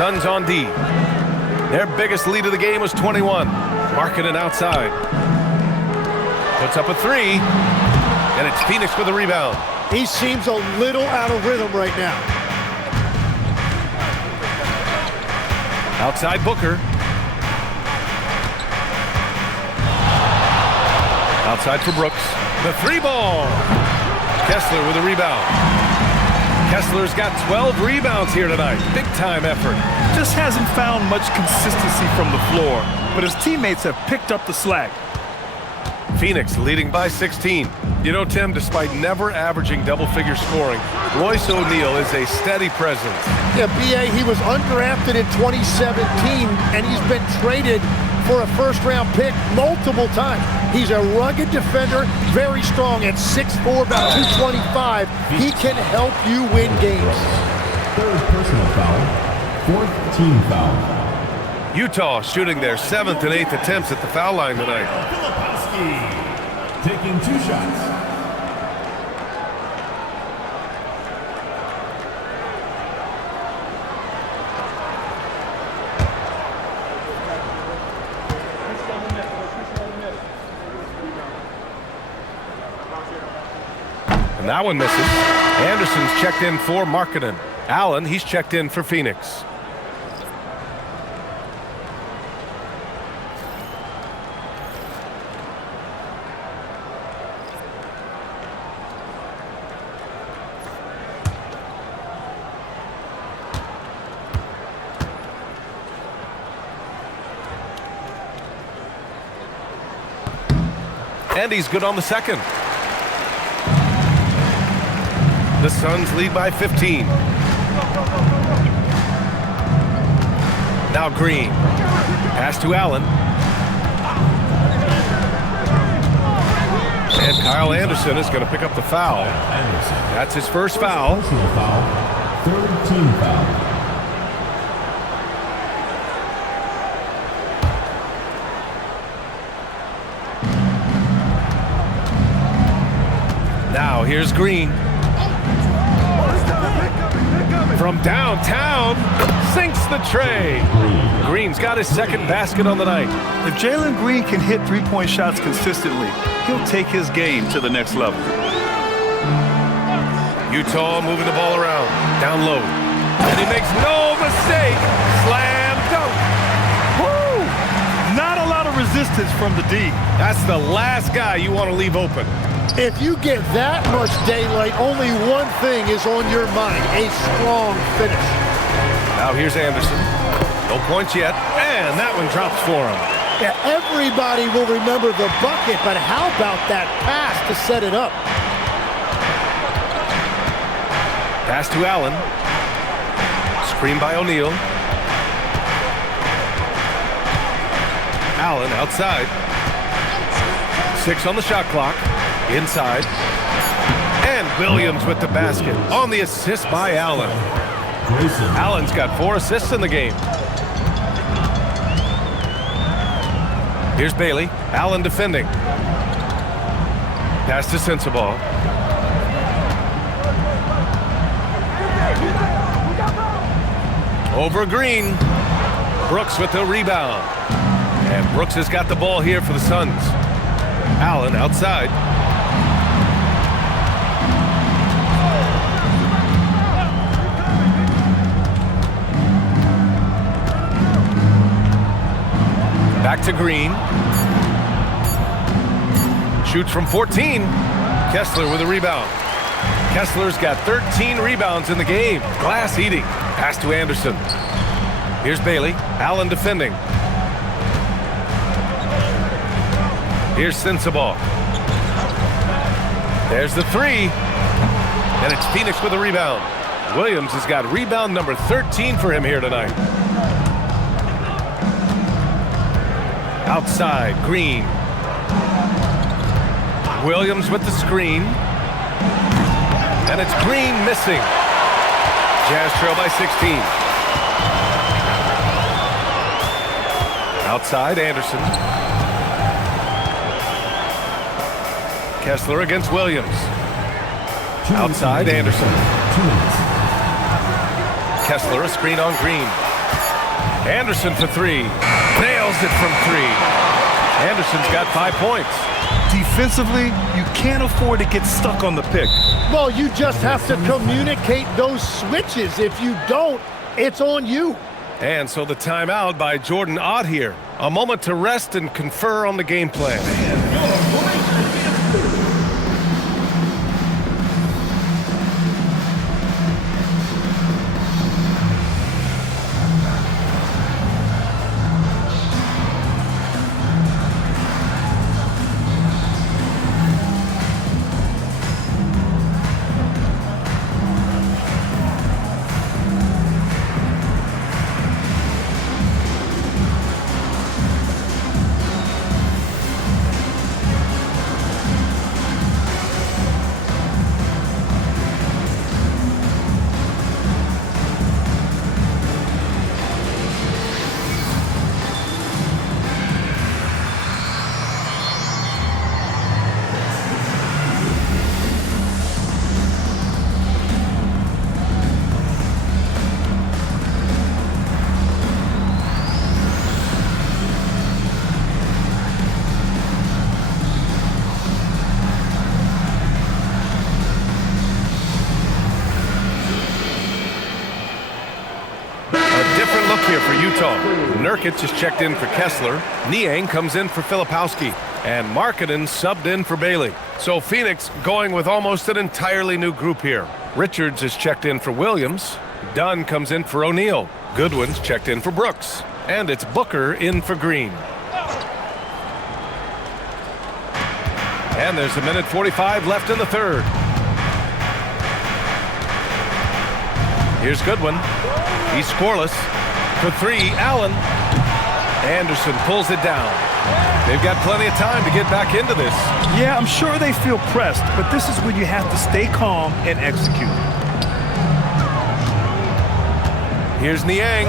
Suns on D. Their biggest lead of the game was 21. Markkanen outside. Puts up a 3. And it's Phoenix with a rebound. He seems a little out of rhythm right now. Outside Booker. Outside for Brooks. The 3-ball. Kessler with a rebound. Kessler's got 12 rebounds here tonight. Big time effort. Just hasn't found much consistency from the floor, but his teammates have picked up the slack. Phoenix leading by 16. You know, Tim, despite never averaging double-figure scoring, Royce O'Neal is a steady presence. Yeah, B.A., he was undrafted in 2017, and he's been traded for a first-round pick multiple times. He's a rugged defender, very strong at 6'4", about 225. He can help you win games. 3rd personal foul, 4th team foul. Utah shooting their 7th and 8th attempts at the foul line tonight. Filipowski taking 2 shots. And that one misses. Anderson's checked in for Markkanen. Allen, he's checked in for Phoenix. And he's good on the second. The Suns lead by 15. Now Green. Pass to Allen. And Kyle Anderson is going to pick up the foul. That's his first foul. Personal foul. Third team foul. Now here's Green. From downtown, sinks the tray. Green's got his second basket on the night. If Jalen Green can hit three-point shots consistently, he'll take his game to the next level. Utah moving the ball around, down low. And he makes no mistake. Slam dunk. Woo! Not a lot of resistance from the D. That's the last guy you want to leave open. If you get that much daylight, only one thing is on your mind, a strong finish. Now here's Anderson. No points yet, and that one drops for him. Yeah, everybody will remember the bucket, but how about that pass to set it up? Pass to Allen. Screen by O'Neal. Allen outside. 6 on the shot clock. Inside. And Williams with the basket on the assist by Allen. Allen's got 4 assists in the game. Here's Bailey. Allen defending. Pass to Sensabaugh. Over Green. Brooks with the rebound. And Brooks has got the ball here for the Suns. Allen outside. Back to Green. Shoots from 14. Kessler with a rebound. Kessler's got 13 rebounds in the game. Glass eating. Pass to Anderson. Here's Bailey. Allen defending. Here's Sensabaugh. There's the 3. And it's Phoenix with a rebound. Williams has got rebound number 13 for him here tonight. Outside, Green. Williams with the screen. And it's Green missing. Jazz trail by 16. Outside, Anderson. Kessler against Williams. Outside, Anderson. Kessler, a screen on Green. Anderson for 3. Nails it from 3. Anderson's got 5 points. Defensively, you can't afford to get stuck on the pick. Well, you just have to communicate those switches. If you don't, it's on you. And so the timeout by Jordan Ott here. A moment to rest and confer on the game plan. Here for Utah. Nurkic is checked in for Kessler. Niang comes in for Filipowski. And Markkanen subbed in for Bailey. So Phoenix going with almost an entirely new group here. Richards is checked in for Williams. Dunn comes in for O'Neal. Goodwin's checked in for Brooks. And it's Booker in for Green. And there's a minute 45 left in the third. Here's Goodwin. He's scoreless. For three, Allen. Anderson pulls it down. They've got plenty of time to get back into this. Yeah, I'm sure they feel pressed, but this is when you have to stay calm and execute. Here's Niang.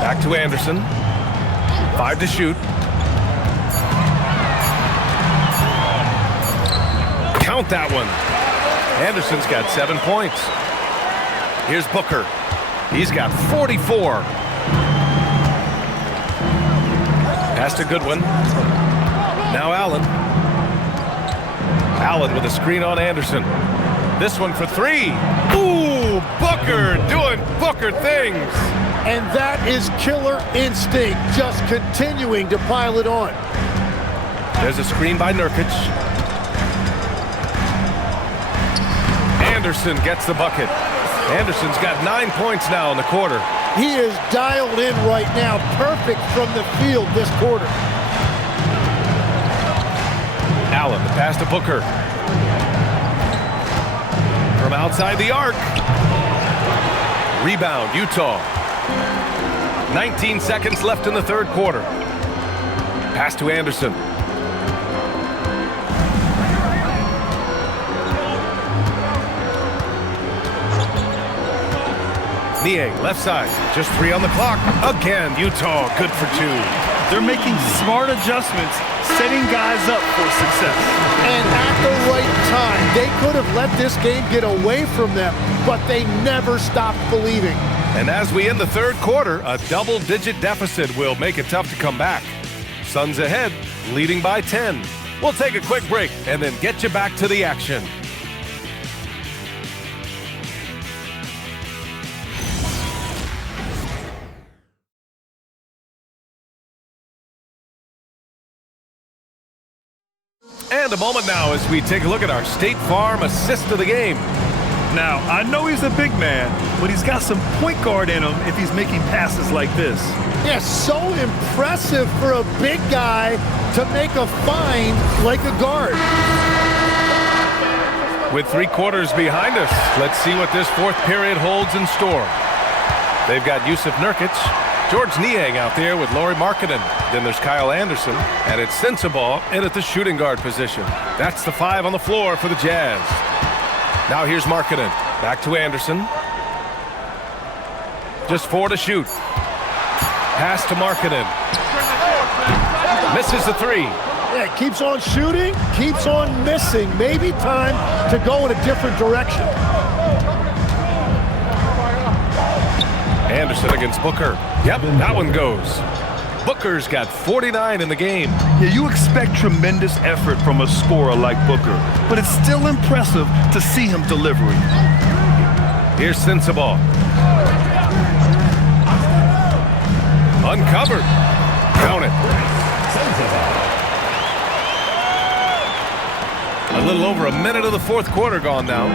Back to Anderson. 5 to shoot. Count that one. Anderson's got 7 points. Here's Booker. He's got 44. Pass to Goodwin. Now Allen. Allen with a screen on Anderson. This one for three. Ooh, Booker doing Booker things. And that is killer instinct, just continuing to pile it on. There's a screen by Nurkic. Anderson gets the bucket. Anderson's got 9 points now in the quarter. He is dialed in right now, perfect from the field this quarter. Allen, the pass to Booker. From outside the arc. Rebound, Utah. 19 seconds left in the third quarter. Pass to Anderson. Niang, left side. Just 3 on the clock. Again, Utah, good for 2. They're making smart adjustments, setting guys up for success. And at the right time, they could have let this game get away from them, but they never stopped believing. And as we end the third quarter, a double-digit deficit will make it tough to come back. Suns ahead, leading by 10. We'll take a quick break and then get you back to the action. And a moment now as we take a look at our State Farm assist of the game. Now, I know he's a big man, but he's got some point guard in him if he's making passes like this. Yeah, so impressive for a big guy to make a find like a guard. With 3 quarters behind us, let's see what this fourth period holds in store. They've got Yusuf Nurkic, George Niang out there with Lauri Markkanen. Then there's Kyle Anderson, and it's Sensabaugh in at the shooting guard position. That's the 5 on the floor for the Jazz. Now here's Markkanen. Back to Anderson. Just 4 to shoot. Pass to Markkanen. Misses the 3. Yeah, keeps on shooting, keeps on missing. Maybe time to go in a different direction. Anderson against Booker. Yep, that one goes. Booker's got 49 in the game. Yeah, you expect tremendous effort from a scorer like Booker, but it's still impressive to see him delivering. Here's Sensabaugh. Uncovered. Count it. A little over a minute of the fourth quarter gone now.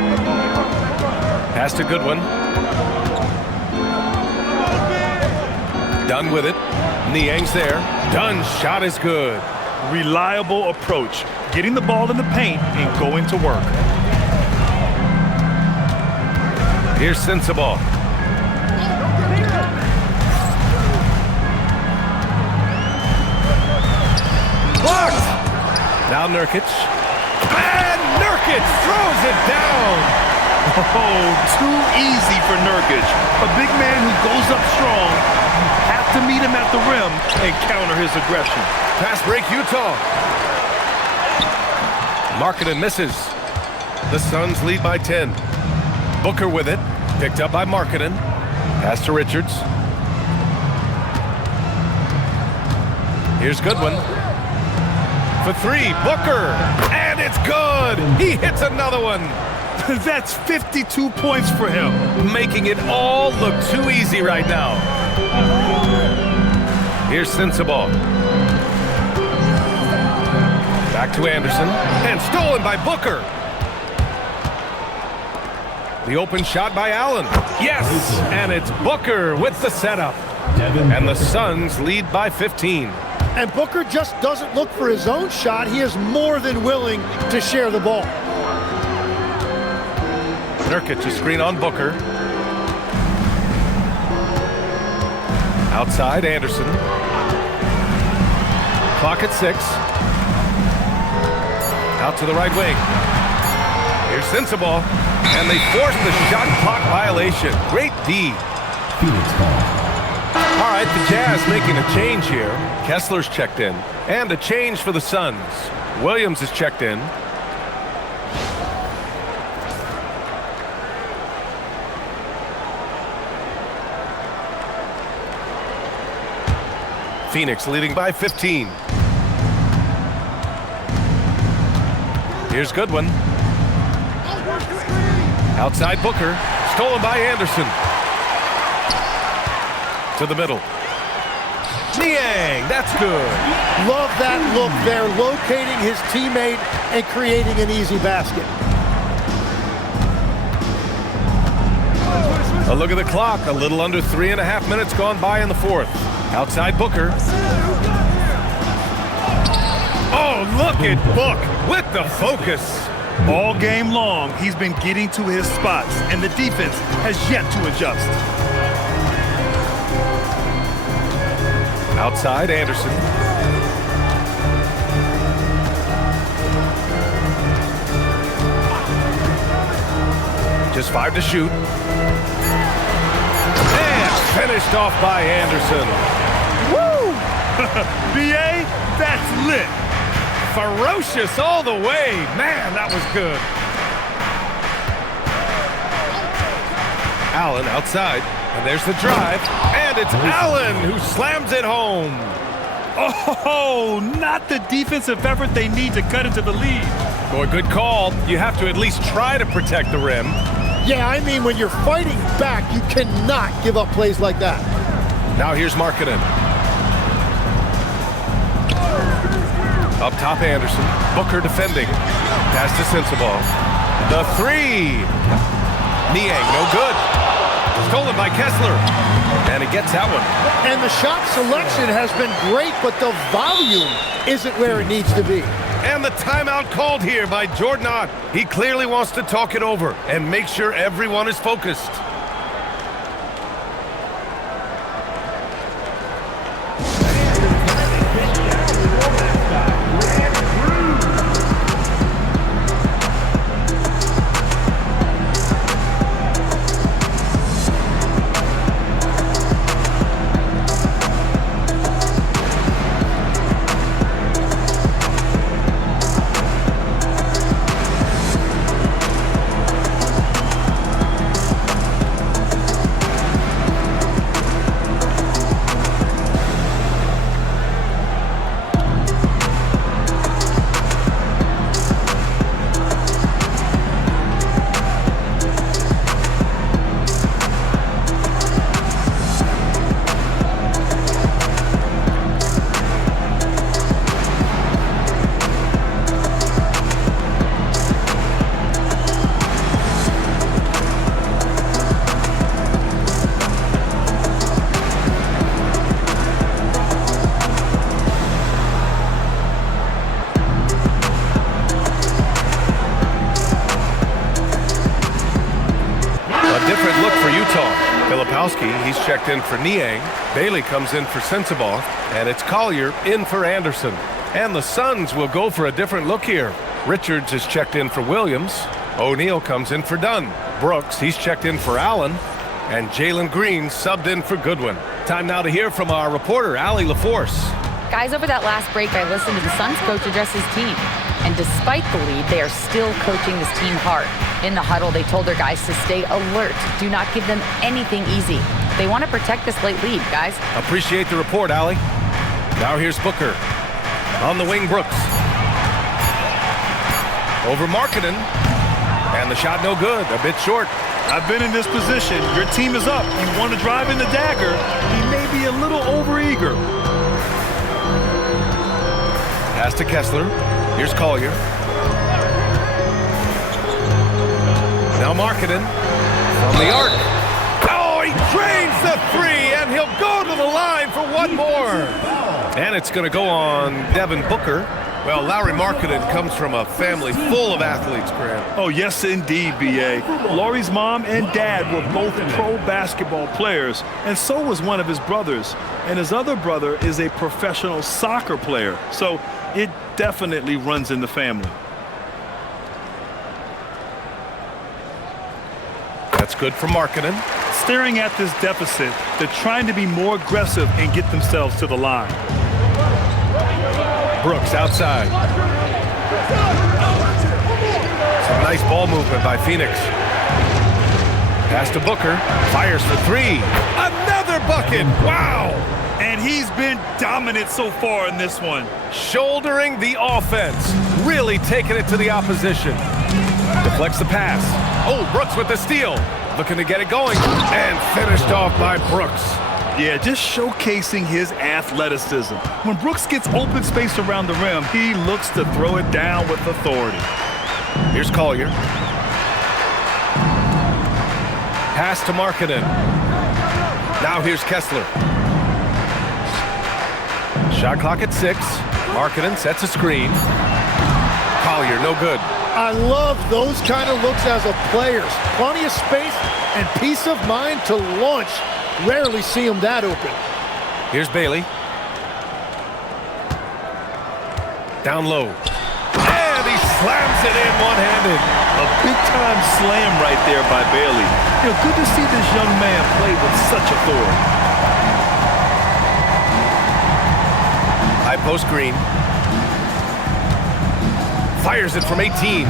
Pass to Goodwin. Dunn with it. Niang's there. Dunn's shot is good. Reliable approach, getting the ball in the paint and going to work. Here's Sensabaugh. Blocked! Now Nurkic. And Nurkic throws it down! Oh, too easy for Nurkic. A big man who goes up strong. You have to meet him at the rim and counter his aggression. Pass break, Utah. Markkanen misses. The Suns lead by 10. Booker with it. Picked up by Markkanen. Pass to Richards. Here's Goodwin. For 3, Booker. And it's good. He hits another one. That's 52 points for him. Making it all look too easy right now. Here's Sensabaugh. Back to Anderson. And stolen by Booker. The open shot by Allen. Yes! And it's Booker with the setup. And the Suns lead by 15. And Booker just doesn't look for his own shot. He is more than willing to share the ball. Nurkic a screen on Booker. Outside, Anderson. Clock at 6. Out to the right wing. Here's Sensabaugh. And they force the shot clock violation. Great D. All right, the Jazz making a change here. Kessler's checked in. And a change for the Suns. Williams is checked in. Phoenix leading by 15. Here's Goodwin. Outside Booker. Stolen by Anderson. To the middle. Niang, that's good. Love that look there, locating his teammate and creating an easy basket. A look at the clock. A little under 3.5 minutes gone by in the fourth. Outside Booker. Oh, look at Book with the focus. All game long, he's been getting to his spots, and the defense has yet to adjust. Outside Anderson. Just 5 to shoot. And finished off by Anderson. Woo! BA, that's lit. Ferocious all the way. Man, that was good. Allen outside. And there's the drive. And it's Allen who slams it home. Oh, not the defensive effort they need to cut into the lead. Boy, good call. You have to at least try to protect the rim. Yeah, I mean, when you're fighting back, you cannot give up plays like that. Now here's Markkanen. Up top, Anderson. Booker defending. Pass to Sensabaugh. The three. Niang, no good. Stolen by Kessler. And he gets that one. And the shot selection has been great, but the volume isn't where it needs to be. And the timeout called here by Jordan Ott. He clearly wants to talk it over and make sure everyone is focused. He's checked in for Niang. Bailey comes in for Sensabaugh. And it's Collier in for Anderson. And the Suns will go for a different look here. Richards is checked in for Williams. O'Neal comes in for Dunn. Brooks, he's checked in for Allen. And Jalen Green subbed in for Goodwin. Time now to hear from our reporter, Allie LaForce. Guys, over that last break, I listened to the Suns coach address his team. And despite the lead, they are still coaching this team hard. In the huddle, they told their guys to stay alert. Do not give them anything easy. They want to protect this late lead, guys. Appreciate the report, Allie. Now here's Booker. On the wing, Brooks. Over Markkanen. And the shot no good, a bit short. I've been in this position. Your team is up. You want to drive in the dagger. He may be a little overeager. Pass to Kessler. Here's Collier. Now Markkanen from the arc. Oh, he drains the three, and he'll go to the line for one more. And it's going to go on Devin Booker. Well, Lauri Markkanen comes from a family full of athletes, Grant. Oh, yes, indeed, B.A. Lauri's mom and dad were both pro basketball players, and so was one of his brothers. And his other brother is a professional soccer player, so it definitely runs in the family. That's good for Markkanen. Staring at this deficit, they're trying to be more aggressive and get themselves to the line. Brooks outside. Some nice ball movement by Phoenix. Pass to Booker. Fires for three. Another bucket. Wow. And he's been dominant so far in this one. Shouldering the offense. Really taking it to the opposition. Deflects the pass. Oh, Brooks with the steal. Looking to get it going. And finished off by Brooks. Yeah, just showcasing his athleticism. When Brooks gets open space around the rim, he looks to throw it down with authority. Here's Collier. Pass to Markkanen. Now here's Kessler. Shot clock at 6. Markkanen sets a screen. Collier, no good. I love those kind of looks as a player. Plenty of space and peace of mind to launch. Rarely see him that open. Here's Bailey. Down low. And he slams it in one-handed. A big-time slam right there by Bailey. You know, good to see this young man play with such authority. High post Green. Fires it from 18.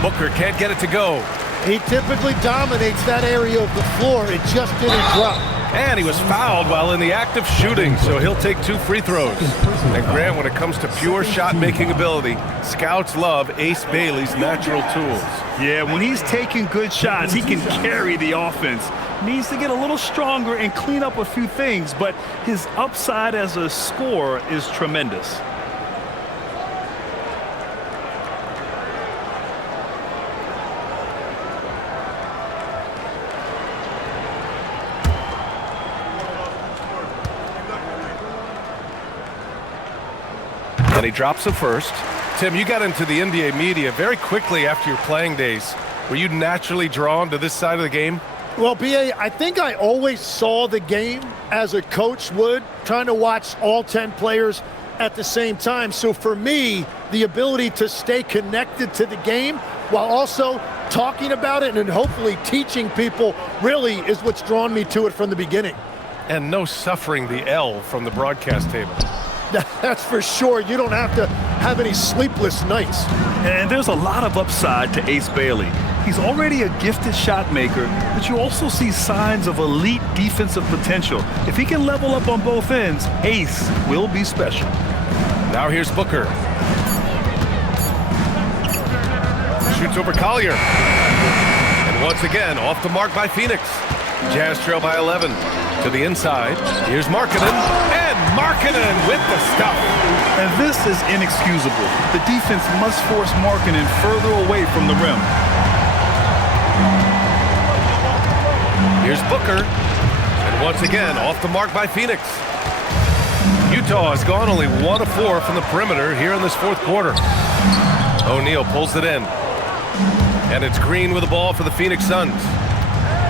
Booker can't get it to go. He typically dominates that area of the floor. It just didn't drop. And he was fouled while in the act of shooting, so he'll take 2 free throws. And Grant, when it comes to pure shot-making ability, scouts love Ace Bailey's natural tools. Yeah, when he's taking good shots, he can carry the offense. Needs to get a little stronger and clean up a few things, but his upside as a scorer is tremendous. And he drops the first. Tim, you got into the NBA media very quickly after your playing days. Were you naturally drawn to this side of the game? Well, B.A., I think I always saw the game as a coach would, trying to watch all 10 players at the same time. So for me, the ability to stay connected to the game while also talking about it and hopefully teaching people really is what's drawn me to it from the beginning. And no suffering the L from the broadcast table. That's for sure. You don't have to have any sleepless nights. And there's a lot of upside to Ace Bailey. He's already a gifted shot maker, but you also see signs of elite defensive potential. If he can level up on both ends, Ace will be special. Now here's Booker. Shoots over Collier. And once again, off the mark by Phoenix. Jazz trail by 11. To the inside. Here's Markkanen. And Markkanen with the stuff. And this is inexcusable. The defense must force Markkanen further away from the rim. Here's Booker. And once again, off the mark by Phoenix. Utah has gone only 1 of 4 from the perimeter here in this fourth quarter. O'Neal pulls it in. And it's Green with the ball for the Phoenix Suns.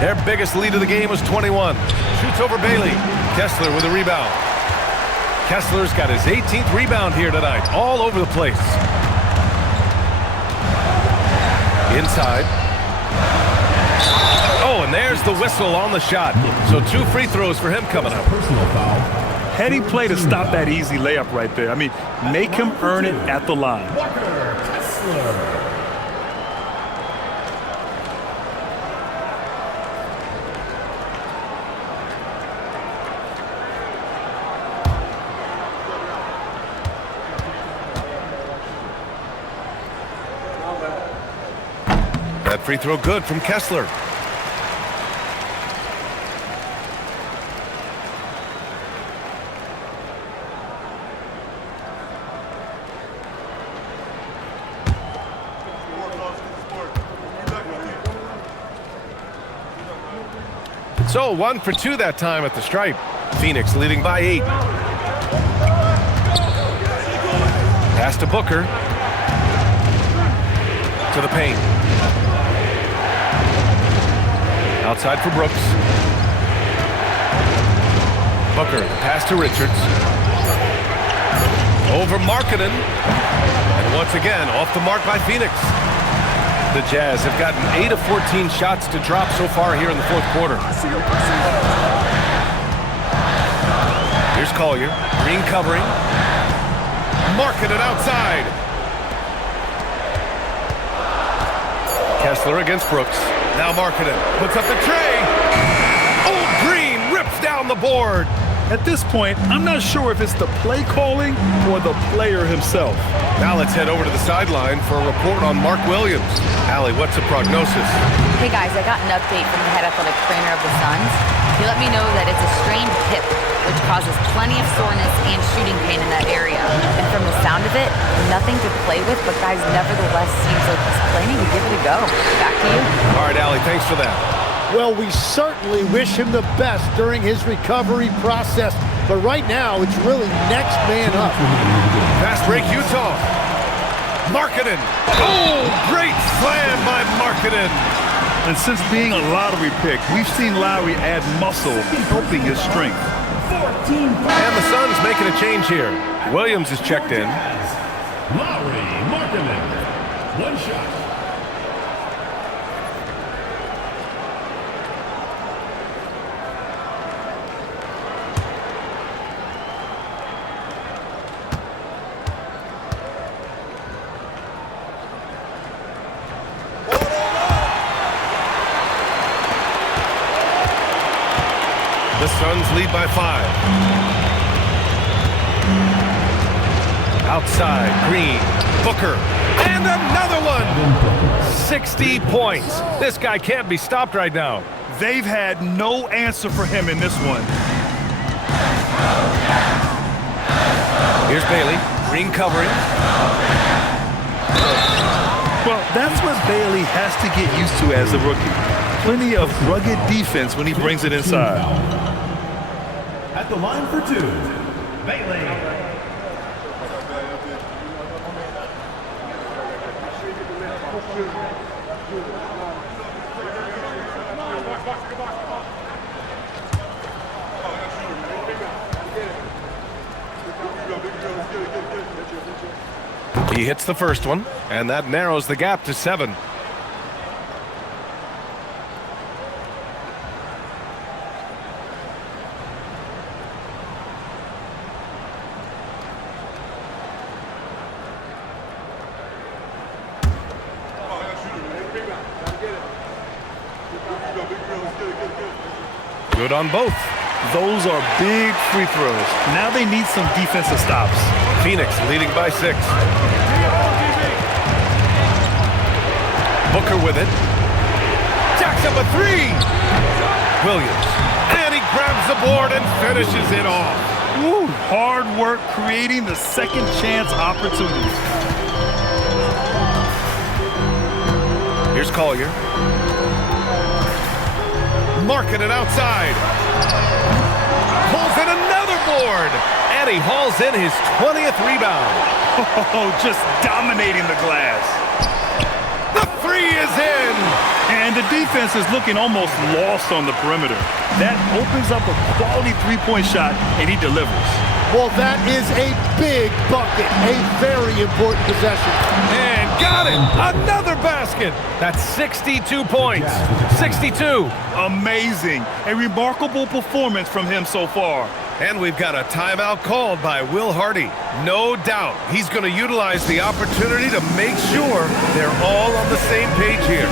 Their biggest lead of the game was 21. Shoots over Bailey. Kessler with a rebound. Kessler's got his 18th rebound here tonight. All over the place. Inside. Oh, and there's the whistle on the shot. So 2 free throws for him coming up. Personal foul. Heady play to stop that easy layup right there. I mean, make him earn it at the line. Walker Kessler. That free throw good from Kessler. So 1 for 2 that time at the stripe. Phoenix leading by 8. Pass to Booker. To the paint. Outside for Brooks. Booker, pass to Richards. Over Markkanen. And once again, off the mark by Phoenix. The Jazz have gotten 8 of 14 shots to drop so far here in the fourth quarter. Here's Collier. Green covering. Markkanen outside. Kessler against Brooks. Now Markkanen puts up the tray. Old Green rips down the board. At this point, I'm not sure if it's the play calling or the player himself. Now let's head over to the sideline for a report on Mark Williams. Allie, what's the prognosis? Hey guys, I got an update from the head athletic trainer of the Suns. He let me know that it's a strained hip, which causes plenty of soreness and shooting pain in that area. And from the sound of it, nothing to play with, but guys, nevertheless seems like he's planning to give it a go. Back to you. All right, Allie, thanks for that. Well, we certainly wish him the best during his recovery process. But right now, it's really next man up. Fast break, Utah. Markkanen. Oh, great slam by Markkanen. And since being a lottery pick, we've seen Lowry add muscle, helping his strength. And the Suns making a change here. Williams is checked in. Lowry Markkanen. One shot. The Suns lead by 5. Outside, Green, Booker, and another one! 60 points. This guy can't be stopped right now. They've had no answer for him in this one. Here's Bailey, Green covering. Well, that's what Bailey has to get used to as a rookie. Plenty of rugged defense when he brings it inside. At the line for 2, Bailey. He hits the first one, and that narrows the gap to 7. Good on both. Those are big free throws. Now they need some defensive stops. Phoenix leading by 6. Booker with it. Jacks up a 3. Williams. And he grabs the board and finishes it off. Woo, hard work creating the second chance opportunity. Here's Collier. Markkanen outside. Pulls in another board. And he hauls in his 20th rebound. Oh, just dominating the glass. The 3 is in. And the defense is looking almost lost on the perimeter. That opens up a quality three-point shot, and he delivers. Well, that is a big bucket, a very important possession. And got it! Another basket! That's 62 points. 62. Amazing. A remarkable performance from him so far. And we've got a timeout called by Will Hardy. No doubt he's going to utilize the opportunity to make sure they're all on the same page here.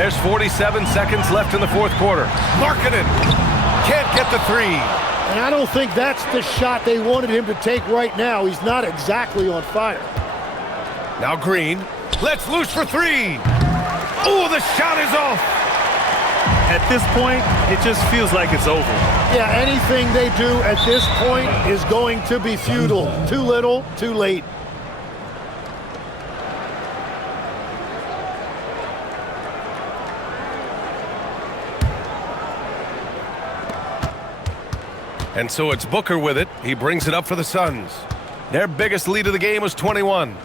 There's 47 seconds left in the fourth quarter. Markkanen can't get the three. And I don't think that's the shot they wanted him to take right now. He's not exactly on fire. Now Green lets loose for three. Oh, the shot is off. At this point, it just feels like it's over. Yeah, anything they do at this point is going to be futile. Too little, too late. And so it's Booker with it. He brings it up for the Suns. Their biggest lead of the game was 21.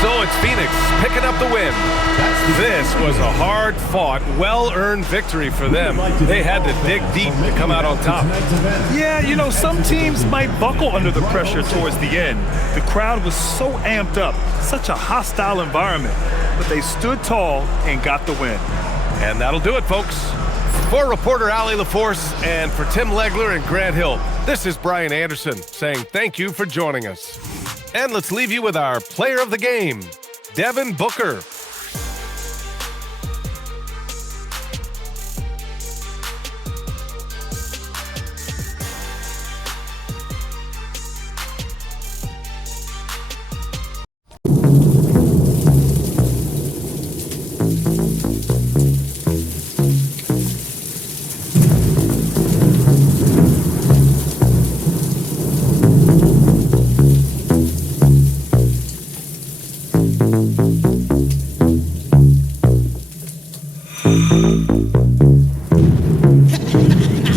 So it's Phoenix picking up the win. This was a hard-fought, well-earned victory for them. They had to dig deep to come out on top. Yeah, you know, some teams might buckle under the pressure towards the end. The crowd was so amped up, such a hostile environment. But they stood tall and got the win. And that'll do it, folks. For reporter Allie LaForce and for Tim Legler and Grant Hill, this is Brian Anderson saying thank you for joining us. And let's leave you with our player of the game, Devin Booker.